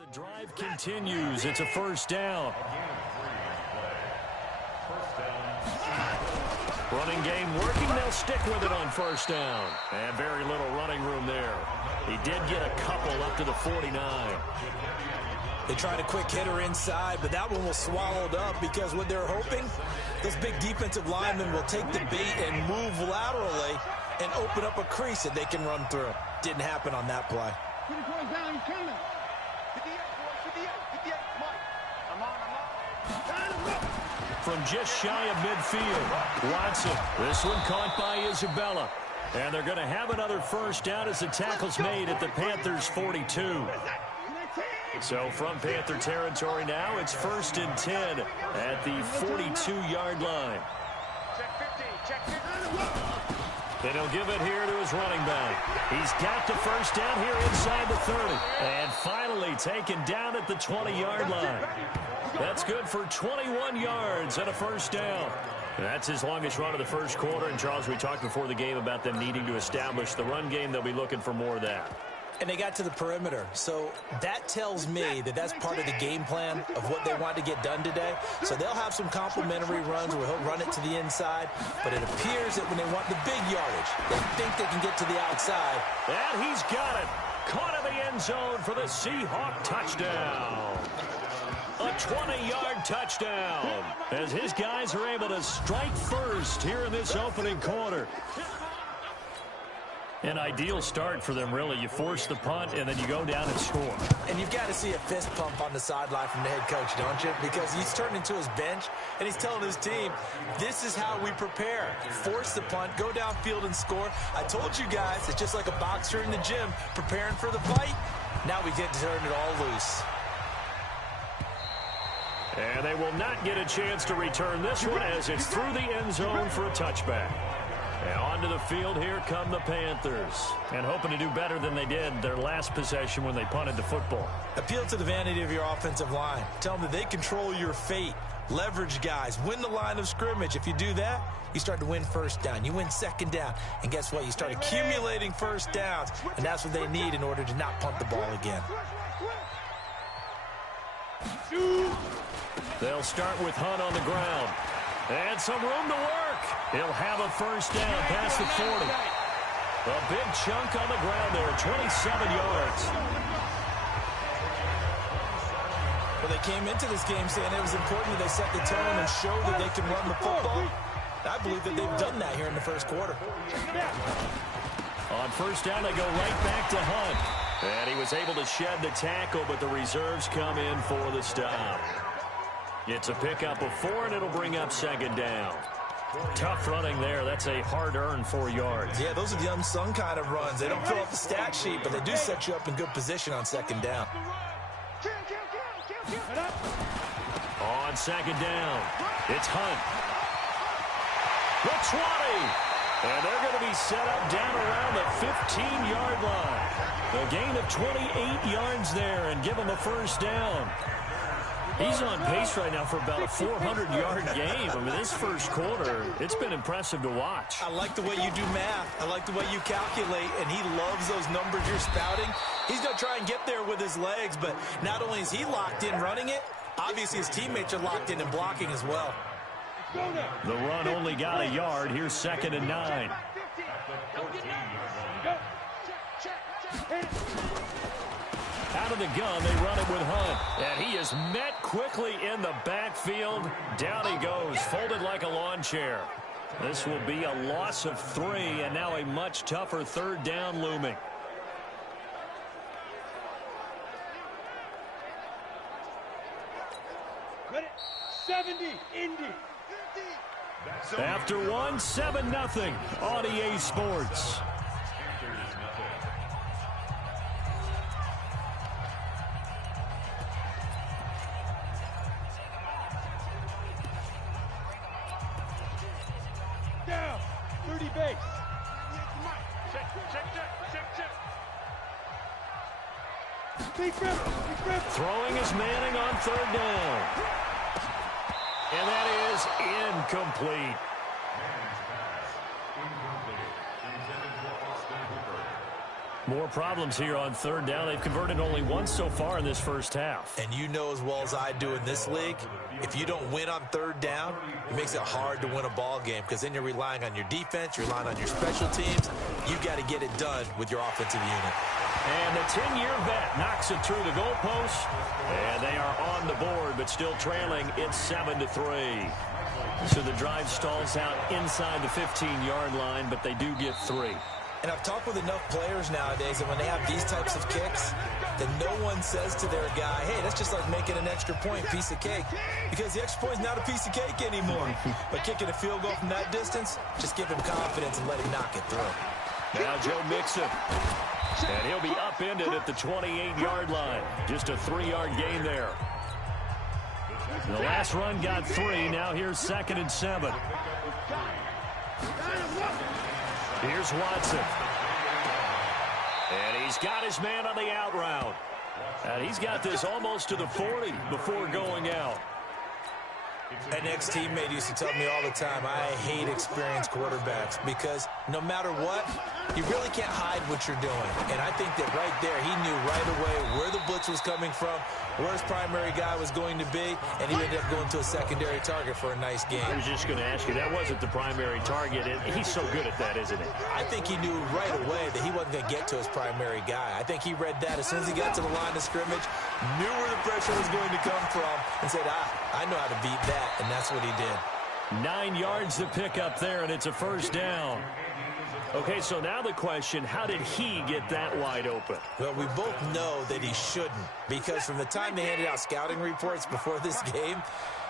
The drive continues. It's a first down. Running game working. They'll stick with it on first down. And very little running room there. He did get a couple up to the 49. They tried a quick hitter inside, but that one was swallowed up because what they're hoping, those big defensive linemen will take the bait and move laterally and open up a crease that they can run through. Didn't happen on that play. Down, he's coming. 58, boys, 58, Mike. I'm on. From just shy of midfield, Watson. This one caught by Isabella. And they're going to have another first down as the tackle's made at the Panthers' 42. So from Panther territory now, it's 1st and 10 at the 42-yard line. Check 15. And he'll give it here to his running back. He's got the first down here inside the 30. And finally taken down at the 20-yard line. That's good for 21 yards and a first down. That's his longest run of the first quarter. And, Charles, we talked before the game about them needing to establish the run game. They'll be looking for more of that. And they got to the perimeter. So that tells me that that's part of the game plan of what they want to get done today. So they'll have some complementary runs where he'll run it to the inside. But it appears that when they want the big yardage, they think they can get to the outside. And he's got it. Caught in the end zone for the Seahawk touchdown. A 20-yard touchdown as his guys are able to strike first here in this opening quarter. An ideal start for them, really. You force the punt, and then you go down and score. And you've got to see a fist pump on the sideline from the head coach, don't you? Because he's turned into his bench, and he's telling his team, this is how we prepare. Force the punt, go downfield and score. I told you guys, it's just like a boxer in the gym preparing for the fight. Now we get to turn it all loose. And they will not get a chance to return this one as it's through the end zone for a touchback. And onto the field, here come the Panthers. And hoping to do better than they did their last possession when they punted the football. Appeal to the vanity of your offensive line. Tell them that they control your fate. Leverage guys. Win the line of scrimmage. If you do that, you start to win first down. You win second down. And guess what? You start accumulating first downs. And that's what they need in order to not punt the ball again. They'll start with Hunt on the ground. And some room to work. He'll have a first down past the 40. A big chunk on the ground there, 27 yards. Well, they came into this game saying it was important that they set the tone and show that they can run the football. I believe that they've done that here in the first quarter. On first down, they go right back to Hunt. And he was able to shed the tackle, but the reserves come in for the stop. It's a pickup of 4, and it'll bring up second down. Tough running there. That's a hard-earned 4 yards. Yeah, those are the unsung kind of runs. They don't fill up the stat sheet, but they do set you up in good position on second down. On second down, it's Hunt. The 20. And they're going to be set up down around the 15-yard line. A gain of 28 yards there and give them a first down. He's on pace right now for about a 400-yard game. I mean, this first quarter, it's been impressive to watch. I like the way you do math. I like the way you calculate, and he loves those numbers you're spouting. He's going to try and get there with his legs, but not only is he locked in running it, obviously his teammates are locked in and blocking as well. The run only got a yard. Here's 2nd and 9. Out of the gun, they run it with Hunt. And he is met quickly in the backfield. Down he goes, folded like a lawn chair. This will be a loss of 3, and now a much tougher third down looming. Ready? 70, Indy. After one, 7-0 on EA Sports. Down. 30 base. Check. Throwing is Manning on third down. And that is incomplete. More problems here on third down. They've converted only once so far in this first half. And you know as well as I do in this league, if you don't win on third down, it makes it hard to win a ball game because then you're relying on your defense, you're relying on your special teams. You've got to get it done with your offensive unit. And the 10-year vet knocks it through the goalpost. And they are on the board, but still trailing. It's 7-3. So the drive stalls out inside the 15-yard line, but they do get 3. And I've talked with enough players nowadays that when they have these types of kicks, that no one says to their guy, hey, that's just like making an extra point, piece of cake. Because the extra point is not a piece of cake anymore. But kicking a field goal from that distance, just give him confidence and let him knock it through. Now Joe Mixon. And he'll be upended at the 28-yard line. Just a 3-yard gain there. The last run got 3. Now here's 2nd and 7. Here's Watson. And he's got his man on the out route. And he's got this almost to the 40 before going out. An ex-teammate used to tell me all the time, I hate experienced quarterbacks because no matter what, you really can't hide what you're doing. And I think that right there, he knew right away where the blitz was coming from, where his primary guy was going to be, and he ended up going to a secondary target for a nice game. I was just going to ask you, that wasn't the primary target. He's so good at that, isn't he? I think he knew right away that he wasn't going to get to his primary guy. I think he read that as soon as he got to the line of scrimmage, knew where the pressure was going to come from, and said, I know how to beat that, and that's what he did. 9 yards to pick up there, and it's a first down. Okay, so now the question, how did he get that wide open? Well, we both know that he shouldn't, because from the time they handed out scouting reports before this game,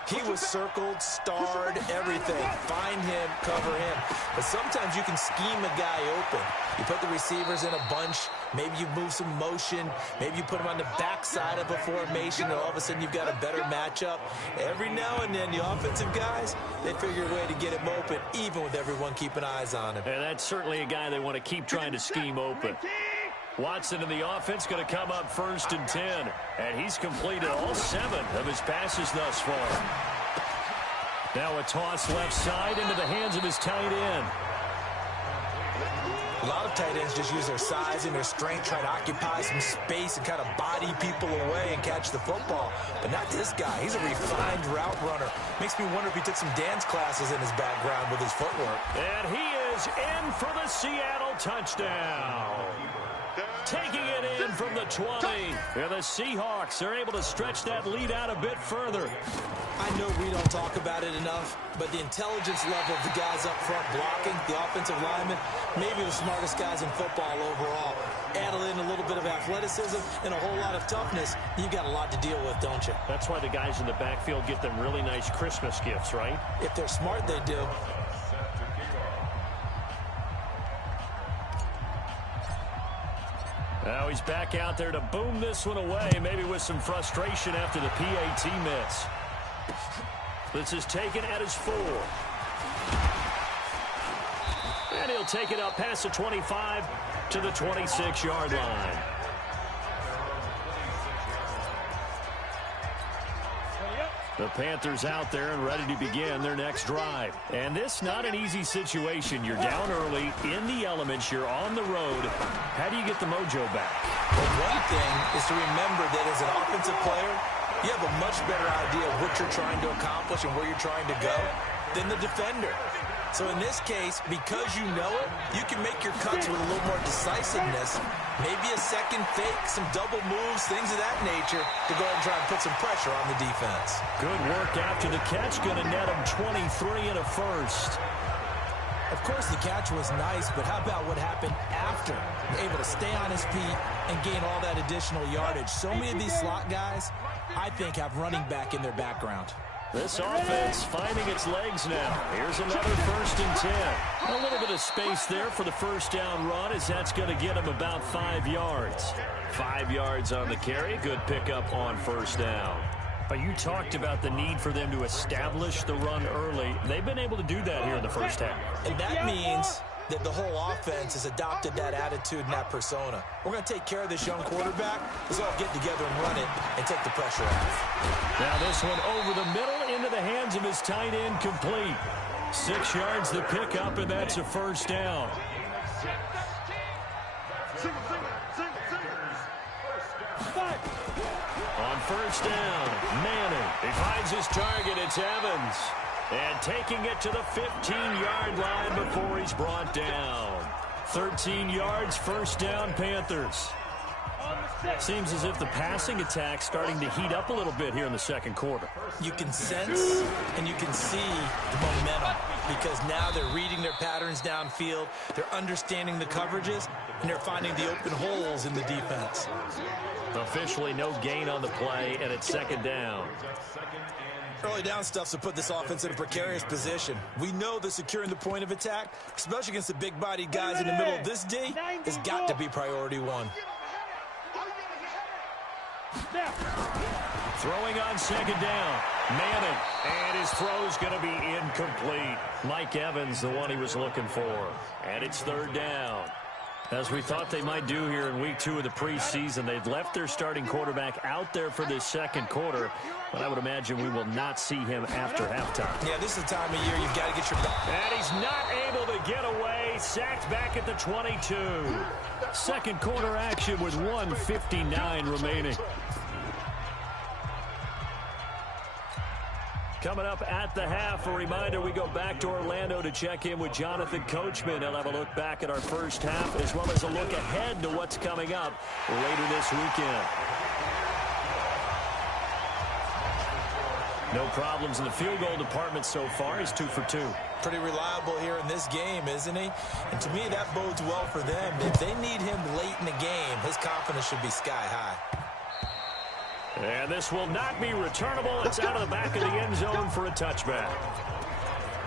he was circled, starred, everything. Find him, cover him. But sometimes you can scheme a guy open. You put the receivers in a bunch. Maybe you move some motion. Maybe you put them on the backside of a formation, and all of a sudden you've got a better matchup. Every now and then, the offensive guys, they figure a way to get him open, even with everyone keeping eyes on him. And that's certainly a guy they want to keep trying to scheme open. Watson in the offense going to come up 1st and 10. And he's completed all 7 of his passes thus far. Now a toss left side into the hands of his tight end. A lot of tight ends just use their size and their strength, try to occupy some space and kind of body people away and catch the football. But not this guy. He's a refined route runner. Makes me wonder if he took some dance classes in his background with his footwork. And he is in for the Seattle touchdown. Taking it in from the 20. And the Seahawks are able to stretch that lead out a bit further. I know we don't talk about it enough, but the intelligence level of the guys up front blocking, the offensive linemen, maybe the smartest guys in football overall. Add in a little bit of athleticism and a whole lot of toughness, you've got a lot to deal with, don't you? That's why the guys in the backfield get them really nice Christmas gifts, right? If they're smart, they do. Now he's back out there to boom this one away, maybe with some frustration after the PAT miss. This is taken at his 4. And he'll take it up past the 25 to the 26-yard line. The Panthers out there and ready to begin their next drive. And this not an easy situation. You're down early, in the elements, you're on the road. How do you get the mojo back? Well, one thing is to remember that as an offensive player, you have a much better idea of what you're trying to accomplish and where you're trying to go than the defender. So in this case, because you know it, you can make your cuts with a little more decisiveness. Maybe a second fake, some double moves, things of that nature to go ahead and try and put some pressure on the defense. Good work after the catch. Going to net him 23 and a first. Of course, the catch was nice, but how about what happened after? Able to stay on his feet and gain all that additional yardage. So many of these slot guys, I think, have running back in their background. This offense finding its legs now. Here's another 1st and 10. A little bit of space there for the first down run, as that's going to get him about 5 yards. 5 yards on the carry. Good pickup on first down. You talked about the need for them to establish the run early. They've been able to do that here in the first half. And that means that the whole offense has adopted that attitude and that persona. We're going to take care of this young quarterback. Let's all get together and run it and take the pressure off. Now this one over the middle into the hands of his tight end, complete. 6 yards the pickup, and that's a first down. first down. Manning. He finds his target. It's Evans. And taking it to the 15-yard line before he's brought down. 13 yards, first down, Panthers. Seems as if the passing attack's starting to heat up a little bit here in the second quarter. You can sense and you can see the momentum because now they're reading their patterns downfield, they're understanding the coverages, and they're finding the open holes in the defense. Officially no gain on the play, and it's second down. Early down stuff to put this offense in a precarious position. We know that securing the point of attack, especially against the big-bodied guys in the middle of this D, has got to be priority one. Throwing on second down. Manning. And his throw's going to be incomplete. Mike Evans, the one he was looking for. And it's third down. As we thought they might do here in week 2 of the preseason, they've left their starting quarterback out there for this second quarter, but I would imagine we will not see him after halftime. Yeah, this is the time of year you've got to get your back. And he's not able to get away. Sacked back at the 22. Second quarter action with 1:59 remaining. Coming up at the half, a reminder, we go back to Orlando to check in with Jonathan Coachman. He'll have a look back at our first half as well as a look ahead to what's coming up later this weekend. No problems in the field goal department so far. He's 2 for 2. Pretty reliable here in this game, isn't he? And to me, that bodes well for them. If they need him late in the game, his confidence should be sky high. And this will not be returnable. It's out of the back of the end zone for a touchback.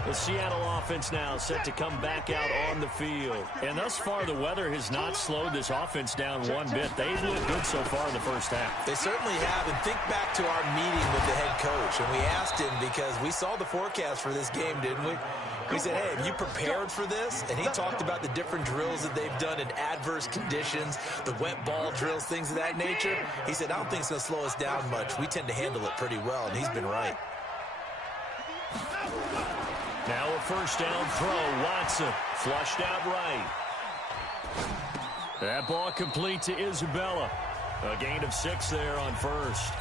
The Seattle offense now set to come back out on the field. And thus far, the weather has not slowed this offense down one bit. They've looked good so far in the first half. They certainly have. And think back to our meeting with the head coach. And we asked him because we saw the forecast for this game, didn't we? We said, hey, have you prepared for this? And he talked about the different drills that they've done in adverse conditions, the wet ball drills, things of that nature. He said, I don't think it's going to slow us down much. We tend to handle it pretty well, and he's been right. Now a first down throw. Watson flushed out right. That ball complete to Isabella. A gain of 6 there on first.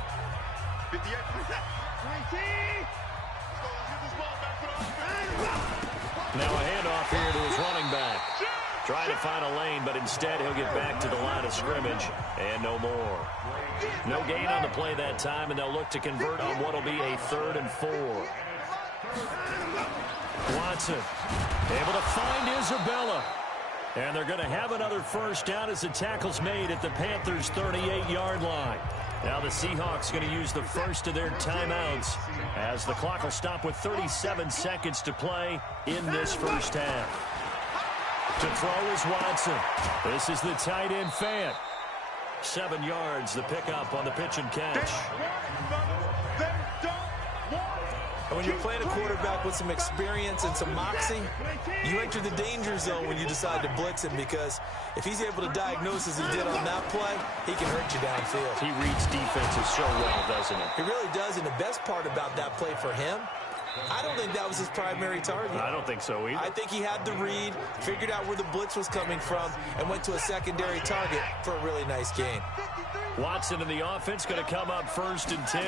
Now a handoff here to his running back. Trying to find a lane, but instead he'll get back to the line of scrimmage and no more. No gain on the play that time, and they'll look to convert on what will be a 3rd and 4. Watson able to find Isabella. And they're going to have another first down as the tackle's made at the Panthers' 38-yard line. Now the Seahawks going to use the first of their timeouts as the clock will stop with 37 seconds to play in this first half. To throw is Watson. This is the tight end Fant. 7 yards, the pickup on the pitch and catch. And when you're playing a quarterback with some experience and some moxie, you enter the danger zone when you decide to blitz him, because if he's able to diagnose as he did on that play, he can hurt you downfield. He reads defenses so well, doesn't he? He really does, and the best part about that play for him, I don't think that was his primary target. I don't think so either. I think he had the read, figured out where the blitz was coming from, and went to a secondary target for a really nice gain. Watson in the offense going to come up 1st and 10.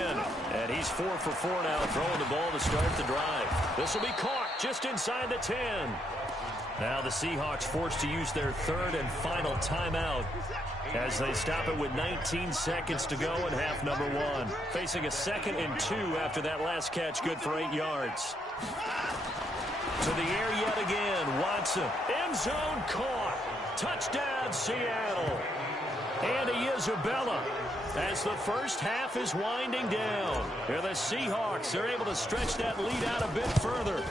And he's 4 for 4 now, throwing the ball to start the drive. This will be caught just inside the 10. Now the Seahawks forced to use their 3rd and final timeout as they stop it with 19 seconds to go in half number 1. Facing a 2nd and 2 after that last catch, good for 8 yards. To the air yet again, Watson. End zone caught. Touchdown, Seattle. Andy Isabella as the first half is winding down. Here the Seahawks are able to stretch that lead out a bit further.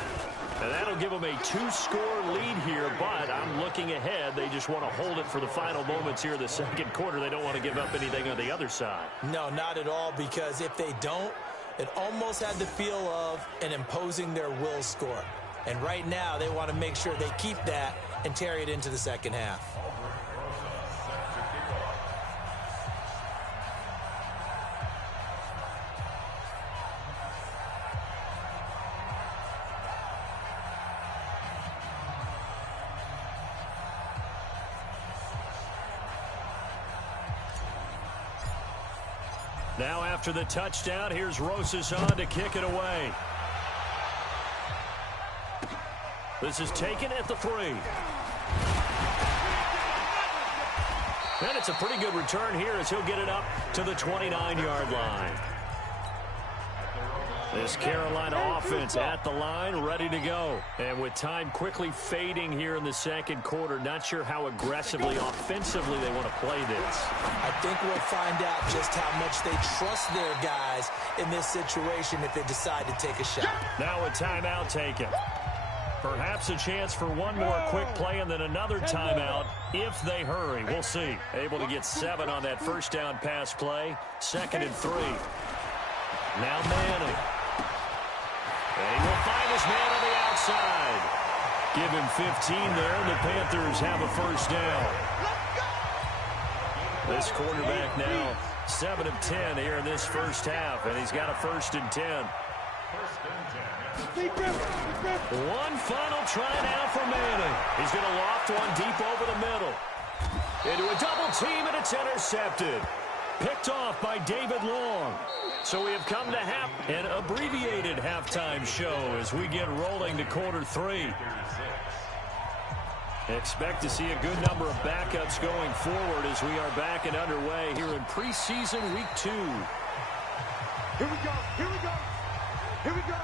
And that'll give them a 2-score lead here, but I'm looking ahead. They just want to hold it for the final moments here in the second quarter. They don't want to give up anything on the other side. No, not at all, because if they don't, it almost had the feel of an imposing their will score. And right now, they want to make sure they keep that and carry it into the second half. Now after the touchdown, here's Rosas on to kick it away. This is taken at the 3. And it's a pretty good return here as he'll get it up to the 29-yard line. This Carolina offense at the line, ready to go. And with time quickly fading here in the second quarter, not sure how aggressively, offensively they want to play this. I think we'll find out just how much they trust their guys in this situation if they decide to take a shot. Now a timeout taken. Perhaps a chance for one more quick play and then another timeout if they hurry. We'll see. Able to get 7 on that first down pass play. 2nd and 3. Now Manning. And he will find his man on the outside. Give him 15 there, and the Panthers have a first down. This quarterback now 7 of 10 here in this first half, and he's got a 1st and 10. One final try now for Manning. He's going to loft one deep over the middle. Into a double team, and it's intercepted. Picked off by David Long. So we have come to an abbreviated halftime show as we get rolling to quarter 3. Expect to see a good number of backups going forward as we are back and underway here in preseason week 2. Here we go. Here we go. Here we go.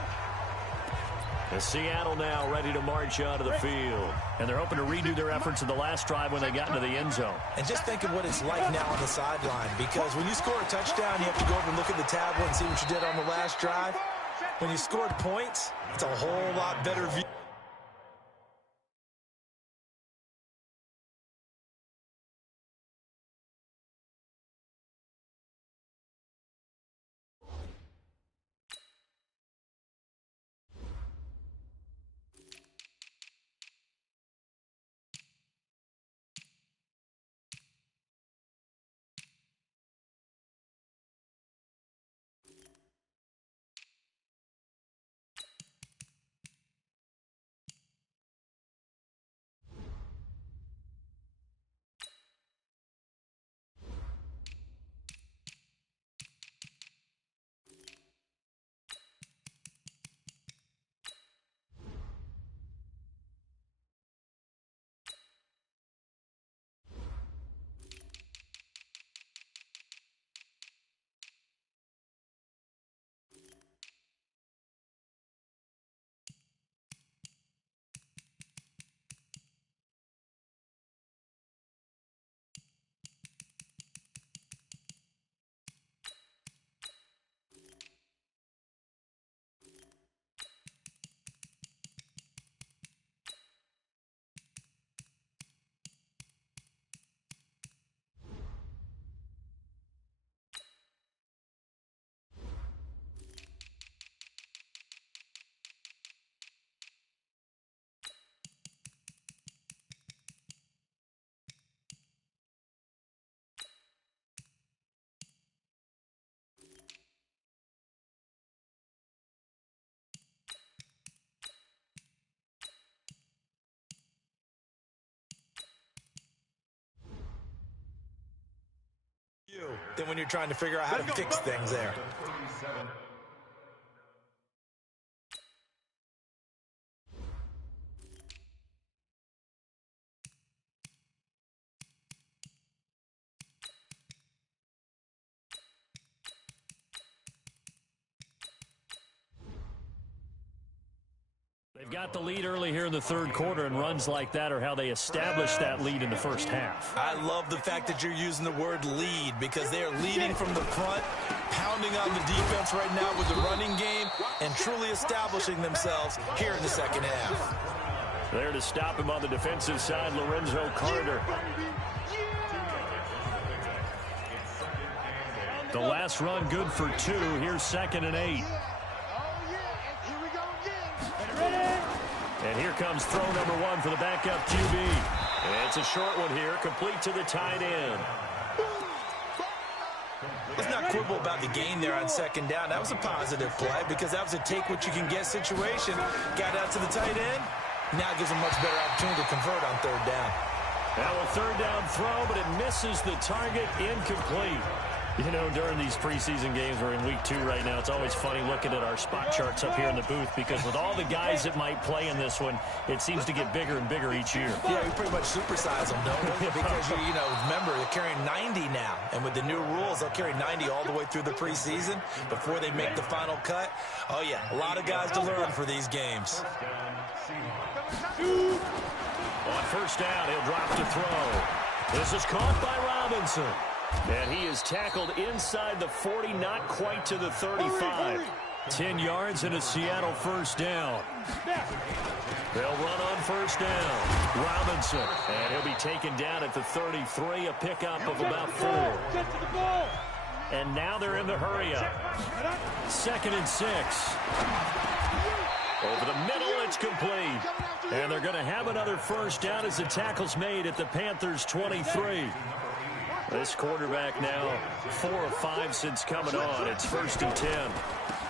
Seattle now ready to march onto the field. And they're hoping to redo their efforts in the last drive when they got into the end zone. And just think of what it's like now on the sideline, because when you score a touchdown, you have to go over and look at the tablet and see what you did on the last drive. When you scored points, it's a whole lot better view. Than when you're trying to figure out how to fix things there. They've got the lead early here in the third quarter, and runs like that are how they establish that lead in the first half. I love the fact that you're using the word lead, because they are leading from the front, pounding on the defense right now with the running game, and truly establishing themselves here in the second half. There to stop him on the defensive side, Lorenzo Carter. The last run good for 2. Here's 2nd and 8. And here comes throw number 1 for the backup QB. And it's a short one here, complete to the tight end. Let's not quibble about the gain there on 2nd down. That was a positive play, because that was a take-what-you-can-get situation. Got out to the tight end. Now gives them much better opportunity to convert on 3rd down. Now a 3rd down throw, but it misses the target, incomplete. You know, during these preseason games, we're in week 2 right now, it's always funny looking at our spot charts up here in the booth because with all the guys that might play in this one, it seems to get bigger and bigger each year. Yeah, we pretty much supersize them, don't we? Because, you know, remember, they're carrying 90 now. And with the new rules, they'll carry 90 all the way through the preseason before they make the final cut. Oh, yeah, a lot of guys to learn for these games. On first down, he'll drop to throw. This is caught by Robinson. And he is tackled inside the 40, not quite to the 35. 10 yards and a Seattle first down. They'll run on first down. Robinson. And he'll be taken down at the 33, a pickup of about 4. And now they're in the hurry-up. 2nd and 6. Over the middle, it's complete. And they're going to have another first down as the tackle's made at the Panthers' 23. This quarterback now 4 of 5 since coming on. It's 1st and 10.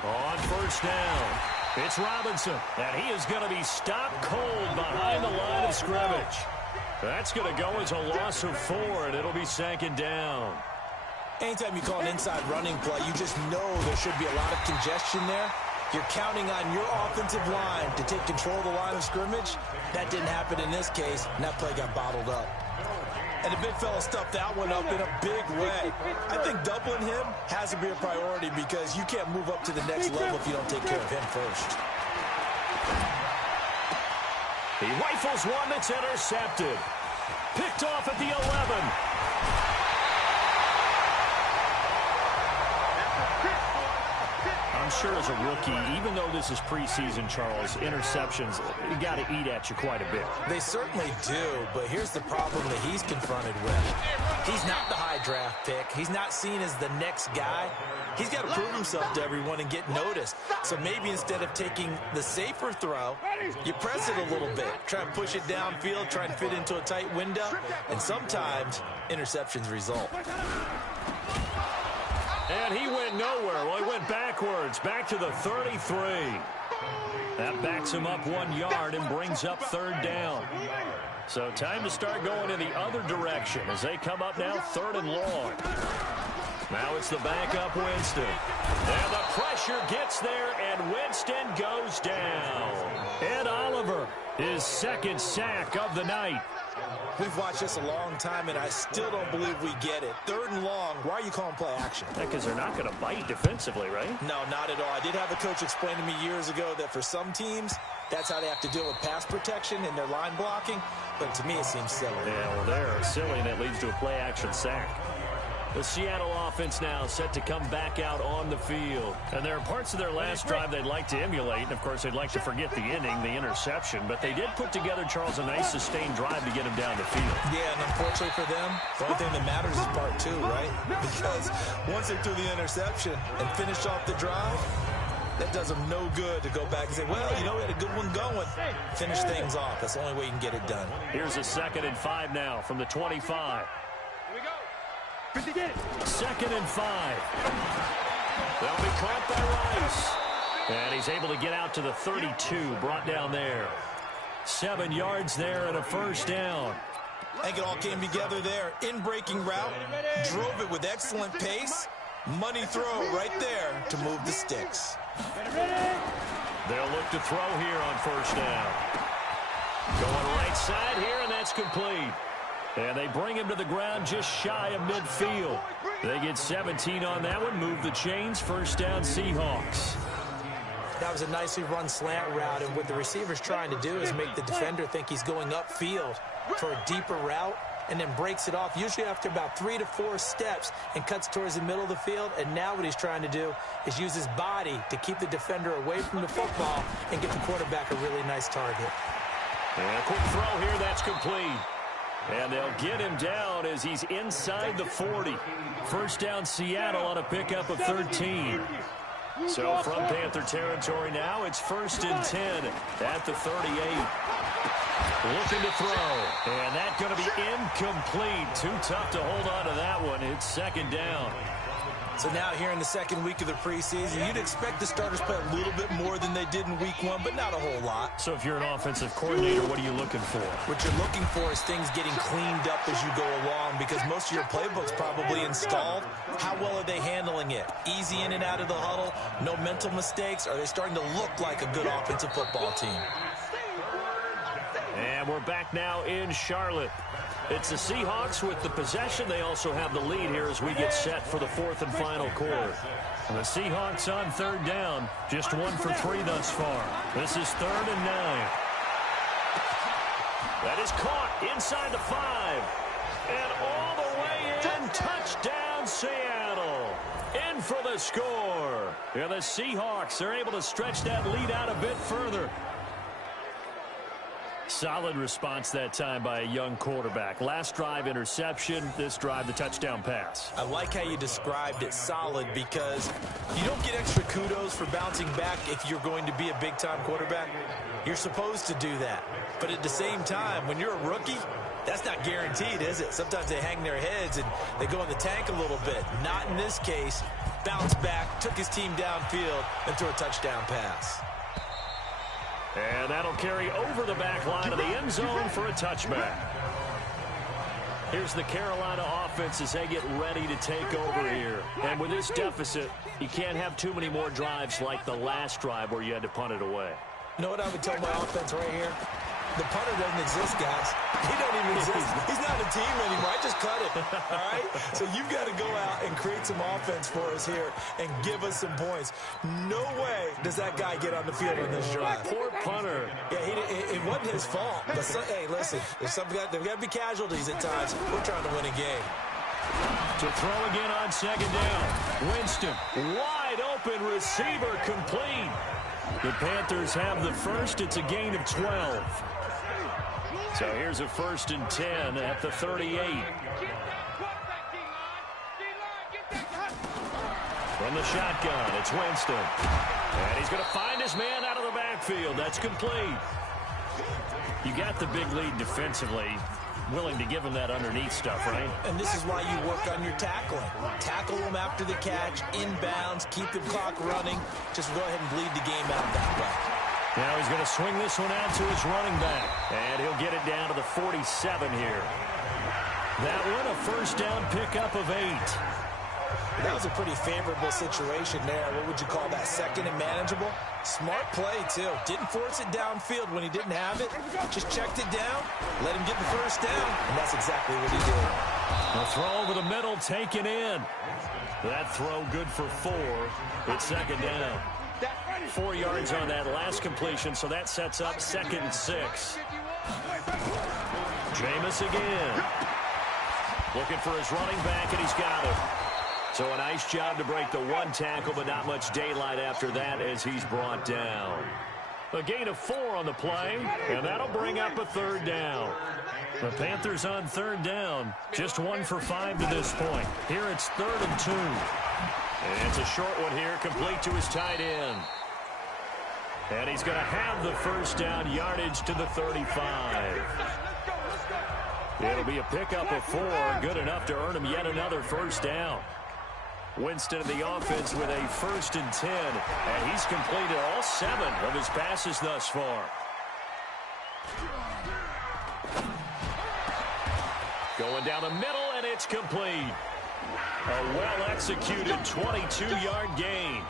On first down, it's Robinson. And he is going to be stopped cold behind the line of scrimmage. That's going to go as a loss of 4, and it'll be 2nd down. Anytime you call an inside running play, you just know there should be a lot of congestion there. You're counting on your offensive line to take control of the line of scrimmage. That didn't happen in this case, and that play got bottled up. And the big fella stuffed that one up in a big way. I think doubling him has to be a priority because you can't move up to the next level if you don't take care of him first. He rifles one that's intercepted. Picked off at the 11. I'm sure as a rookie, even though this is preseason, Charles, interceptions, you got to eat at you quite a bit. They certainly do, but here's the problem that he's confronted with. He's not the high draft pick. He's not seen as the next guy. He's got to prove himself to everyone and get noticed. So maybe instead of taking the safer throw, you press it a little bit. Try and push it downfield, try and fit into a tight window, and sometimes interceptions result. And he went nowhere. Well, he went backwards, back to the 33. That backs him up 1 yard and brings up 3rd down. So time to start going in the other direction as they come up now 3rd and long. Now it's the backup Winston. And the pressure gets there, and Winston goes down. Ed Oliver, his 2nd sack of the night. We've watched this a long time, and I still don't believe we get it. 3rd and long, why are you calling play action? Because they're not going to bite defensively, right? No, not at all. I did have a coach explain to me years ago that for some teams, that's how they have to deal with pass protection and their line blocking. But to me, it seems silly. Yeah, well, they're silly, and it leads to a play action sack. The Seattle offense now set to come back out on the field. And there are parts of their last drive they'd like to emulate. And, of course, they'd like to forget the inning, the interception. But they did put together, Charles, a nice sustained drive to get him down the field. Yeah, and unfortunately for them, the only thing that matters is part 2, right? Because once they threw the interception and finished off the drive, that does them no good to go back and say, well, you know, we had a good one going. Finish things off. That's the only way you can get it done. Here's a 2nd and 5 now from the 25. 2nd and 5. They'll be caught by Rice. And he's able to get out to the 32, brought down there. 7 yards there and a first down. I think it all came together there. In-breaking route, drove it with excellent pace. Money throw right there to move the sticks. They'll look to throw here on first down. Going right side here, and that's complete. And they bring him to the ground just shy of midfield. They get 17 on that one, move the chains, first down Seahawks. That was a nicely run slant route, and what the receiver's trying to do is make the defender think he's going upfield for a deeper route, and then breaks it off, usually after about 3 to 4 steps, and cuts towards the middle of the field. And now what he's trying to do is use his body to keep the defender away from the football and get the quarterback a really nice target. And a quick throw here, that's complete. And they'll get him down as he's inside the 40. First down Seattle on a pickup of 13. So from Panther territory now, it's 1st and 10 at the 38. Looking to throw. And that's going to be incomplete. Too tough to hold on to that one. It's 2nd down. So now here in the second week of the preseason, you'd expect the starters play a little bit more than they did in week 1, but not a whole lot. So if you're an offensive coordinator, what are you looking for? What you're looking for is things getting cleaned up as you go along, because most of your playbook's probably installed. How well are they handling it? Easy in and out of the huddle, no mental mistakes? Are they starting to look like a good offensive football team? And we're back now in Charlotte. It's the Seahawks with the possession. They also have the lead here as we get set for the fourth and final quarter. The Seahawks on third down, just 1 for 3 thus far. This is 3rd and 9. That is caught inside the 5. And all the way in, touchdown Seattle. In for the score. Yeah, the Seahawks are able to stretch that lead out a bit further. Solid response that time by a young quarterback. Last drive, interception. This drive, the touchdown pass. I like how you described it, solid, because you don't get extra kudos for bouncing back if you're going to be a big-time quarterback. You're supposed to do that. But at the same time, when you're a rookie, that's not guaranteed, is it? Sometimes they hang their heads and they go in the tank a little bit. Not in this case. Bounced back, took his team downfield, and threw a touchdown pass. And that'll carry over the back line of the end zone for a touchback. Here's the Carolina offense as they get ready to take over here. And with this deficit, you can't have too many more drives like the last drive where you had to punt it away. You know what I would tell my offense right here? The punter doesn't exist, guys. He don't even exist. He's not a team anymore. I just cut him, all right? So you've got to go out and create some offense for us here and give us some points. No way does that guy get on the field on this drive. Poor punter. Yeah, it wasn't his fault. But hey, listen, there's got to be casualties at times. We're trying to win a game. To throw again on second down. Winston, wide open receiver, complete. The Panthers have the first. It's a gain of 12. So here's a 1st and 10 at the 38. From the shotgun, it's Winston. And he's going to find his man out of the backfield. That's complete. You got the big lead defensively. Willing to give him that underneath stuff, right? And this is why you work on your tackling. Tackle him after the catch, inbounds, keep the clock running. Just go ahead and bleed the game out that way. Now he's going to swing this one out to his running back. And he'll get it down to the 47 here. That one, a first down pickup of 8. That was a pretty favorable situation there. What would you call that? Second and manageable? Smart play, too. Didn't force it downfield when he didn't have it. Just checked it down, let him get the first down, and that's exactly what he did. A throw over the middle, taken in. That throw good for 4. It's second down. 4 yards on that last completion, so that sets up 2nd and 6. Jameis again. Looking for his running back, and he's got it. So a nice job to break the 1 tackle, but not much daylight after that as he's brought down. A gain of 4 on the play, and that'll bring up a 3rd down. The Panthers on 3rd down, just 1 for 5 to this point. Here it's 3rd and 2. And it's a short one here, complete to his tight end. And he's going to have the first down, yardage to the 35. It'll be a pickup of 4, good enough to earn him yet another first down. Winston in the offense with a 1st and 10, and he's completed all 7 of his passes thus far. Going down the middle, and it's complete. A well-executed 22-yard gain.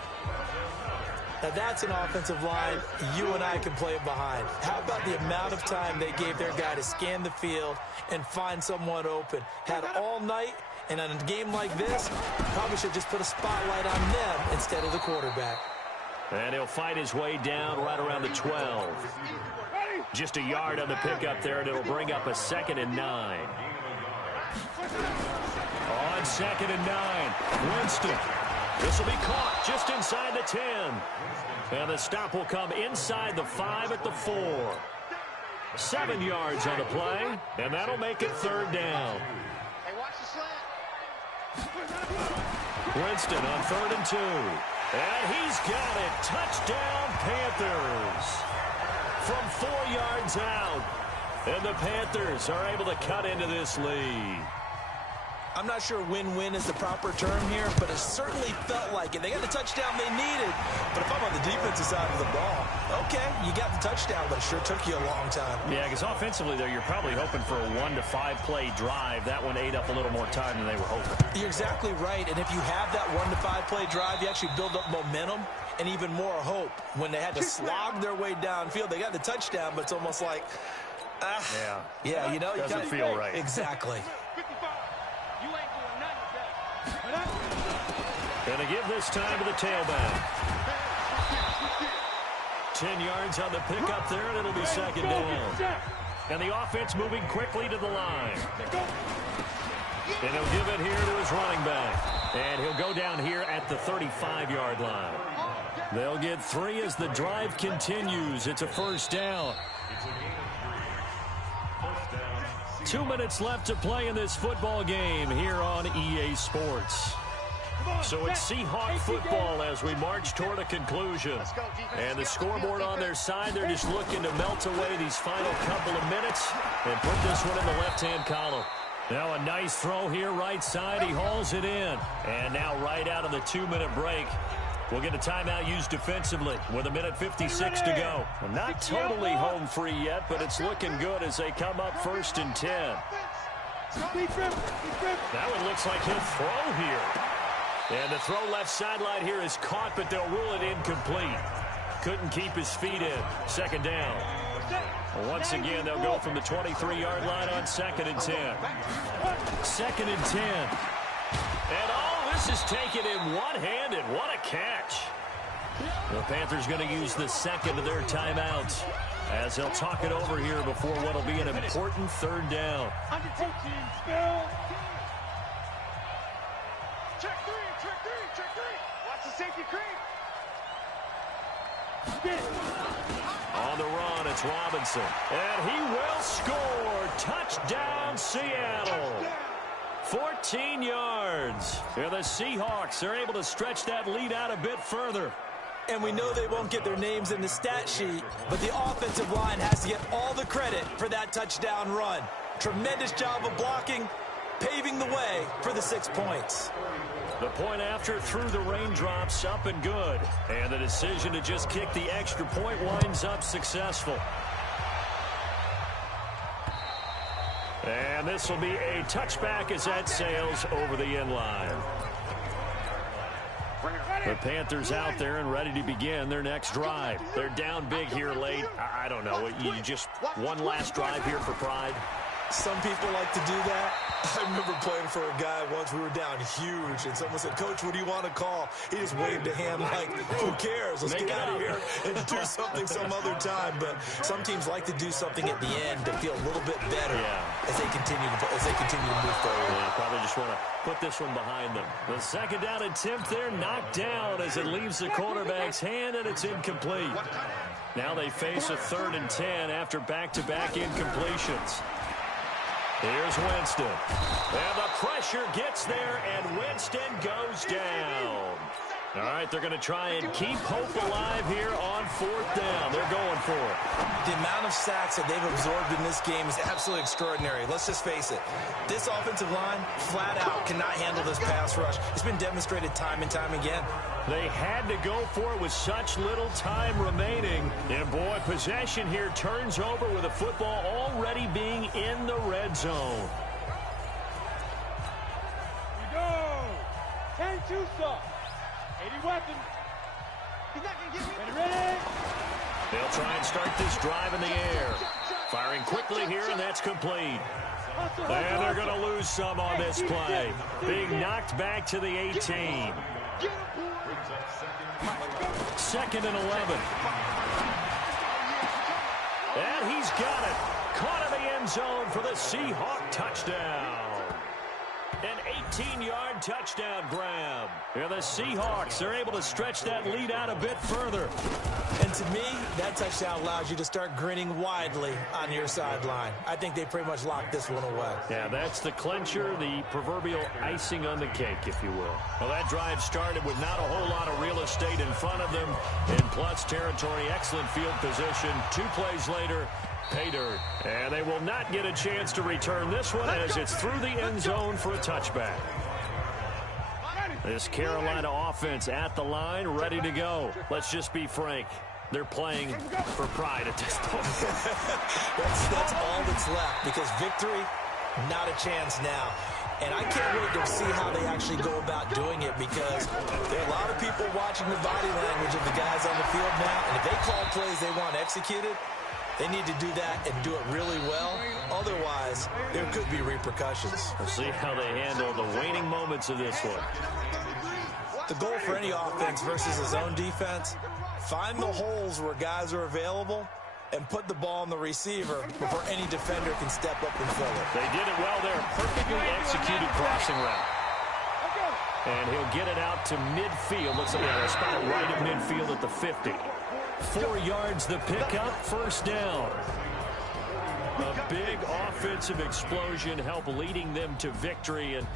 Now that's an offensive line you and I can play behind. How about the amount of time they gave their guy to scan the field and find someone open? Had all night, and on a game like this, probably should just put a spotlight on them instead of the quarterback. And he'll fight his way down right around the 12. Just a yard on the pickup there, and it'll bring up a 2nd and 9. On 2nd and 9, Winston. This will be caught just inside the 10. And the stop will come inside the 5 at the 4. 7 yards on the play, and that'll make it 3rd down. Hey, watch the slant. Winston on 3rd and 2. And he's got it. Touchdown, Panthers. From 4 yards out. And the Panthers are able to cut into this lead. I'm not sure win-win is the proper term here, but it certainly felt like it. They got the touchdown they needed. But if I'm on the defensive side of the ball, okay, you got the touchdown, but it sure took you a long time. Yeah, because offensively, though, you're probably hoping for a 1 to 5 play drive. That one ate up a little more time than they were hoping. You're exactly right. And if you have that 1 to 5 play drive, you actually build up momentum and even more hope. When they had to slog their way downfield, they got the touchdown, but it's almost like, yeah, you know, doesn't feel right. Exactly. Gonna give this time to the tailback. 10 yards on the pickup there, and it'll be second down. And the offense moving quickly to the line. And he'll give it here to his running back. And he'll go down here at the 35-yard line. They'll get 3 as the drive continues. It's a first down. 2 minutes left to play in this football game here on EA Sports. So it's Seahawk football as we march toward a conclusion. And the scoreboard on their side, they're just looking to melt away these final couple of minutes and put this one in the left-hand column. Now a nice throw here right side. He hauls it in. And now right out of the 2-minute break, we'll get a timeout used defensively with 1:56 to go. Well, not totally home free yet, but it's looking good as they come up 1st and 10. That one looks like he'll throw here. And the throw left sideline here is caught, but they'll rule it incomplete. Couldn't keep his feet in. Second down. Well, once again, they'll go from the 23-yard line on 2nd and 10. 2nd and 10. And this is taken in one-handed. What a catch. The Panthers going to use the second of their timeouts as they'll talk it over here before what will be an important 3rd down. Check three. Watch the safety creep. On the run, it's Robinson. And he will score. Touchdown, Seattle. 14 yards. And the Seahawks are able to stretch that lead out a bit further. And we know they won't get their names in the stat sheet, but the offensive line has to get all the credit for that touchdown run. Tremendous job of blocking, paving the way for the 6 points. The point after through the raindrops, up and good. And the decision to just kick the extra point winds up successful. And this will be a touchback as that sails over the end line. The Panthers out there and ready to begin their next drive. They're down big here late. I don't know. You just one last drive here for pride. Some people like to do that. I remember playing for a guy once. We were down huge, and someone said, "Coach, what do you want to call?" He just waved a hand like, "Who cares? Let's get out of here and do something some other time." But some teams like to do something at the end to feel a little bit better as they continue to move forward. Yeah, probably just want to put this one behind them. The second down attempt there knocked down as it leaves the quarterback's hand, and it's incomplete. Now they face a 3rd and 10 after back-to-back incompletions. Here's Winston. And the pressure gets there, and Winston goes down. All right, they're going to try and keep hope alive here on 4th down. They're going for it. The amount of sacks that they've absorbed in this game is absolutely extraordinary. Let's just face it. This offensive line, flat out, cannot handle this pass rush. It's been demonstrated time and time again. They had to go for it with such little time remaining. And, boy, possession here turns over with the football already being in the red zone. We go. 10-2 stuff. 80 weapons. He's not going to get me. Ready? They'll try and start this drive in the air. Firing quickly here, and that's complete. And they're going to lose some on this play. Being knocked back to the 18. 2nd and 11. And he's got it. Caught in the end zone for the Seahawk touchdown. An 18-yard touchdown grab. And the Seahawks are able to stretch that lead out a bit further. And to me, that touchdown allows you to start grinning widely on your sideline. I think they pretty much locked this one away. Yeah, that's the clincher, the proverbial icing on the cake, if you will. Well, that drive started with not a whole lot of real estate in front of them. In plus territory, excellent field position. 2 plays later, Pay dirt. And they will not get a chance to return this one as it's through the end zone for a touchback. This Carolina offense at the line, ready to go. Let's just be frank. They're playing for pride at this point. that's all that's left, because victory, not a chance now. And I can't wait to see how they actually go about doing it, because there are a lot of people watching the body language of the guys on the field now. And if they call plays they want executed, they need to do that and do it really well. Otherwise, there could be repercussions. We'll see how they handle the waning moments of this one. The goal for any offense versus his own defense, find the holes where guys are available and put the ball on the receiver before any defender can step up and fill it. They did it well there. Perfectly executed crossing route. And he'll get it out to midfield. Looks like a spot right at midfield at the 50. 4 yards the pickup, first down. A big offensive explosion helped leading them to victory. And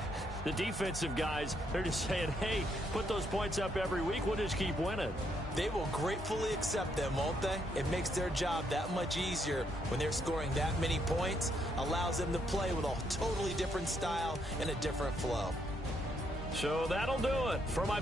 the defensive guys, they're just saying, hey, put those points up every week. We'll just keep winning. They will gratefully accept them, won't they? It makes their job that much easier when they're scoring that many points. Allows them to play with a totally different style and a different flow. So that'll do it for my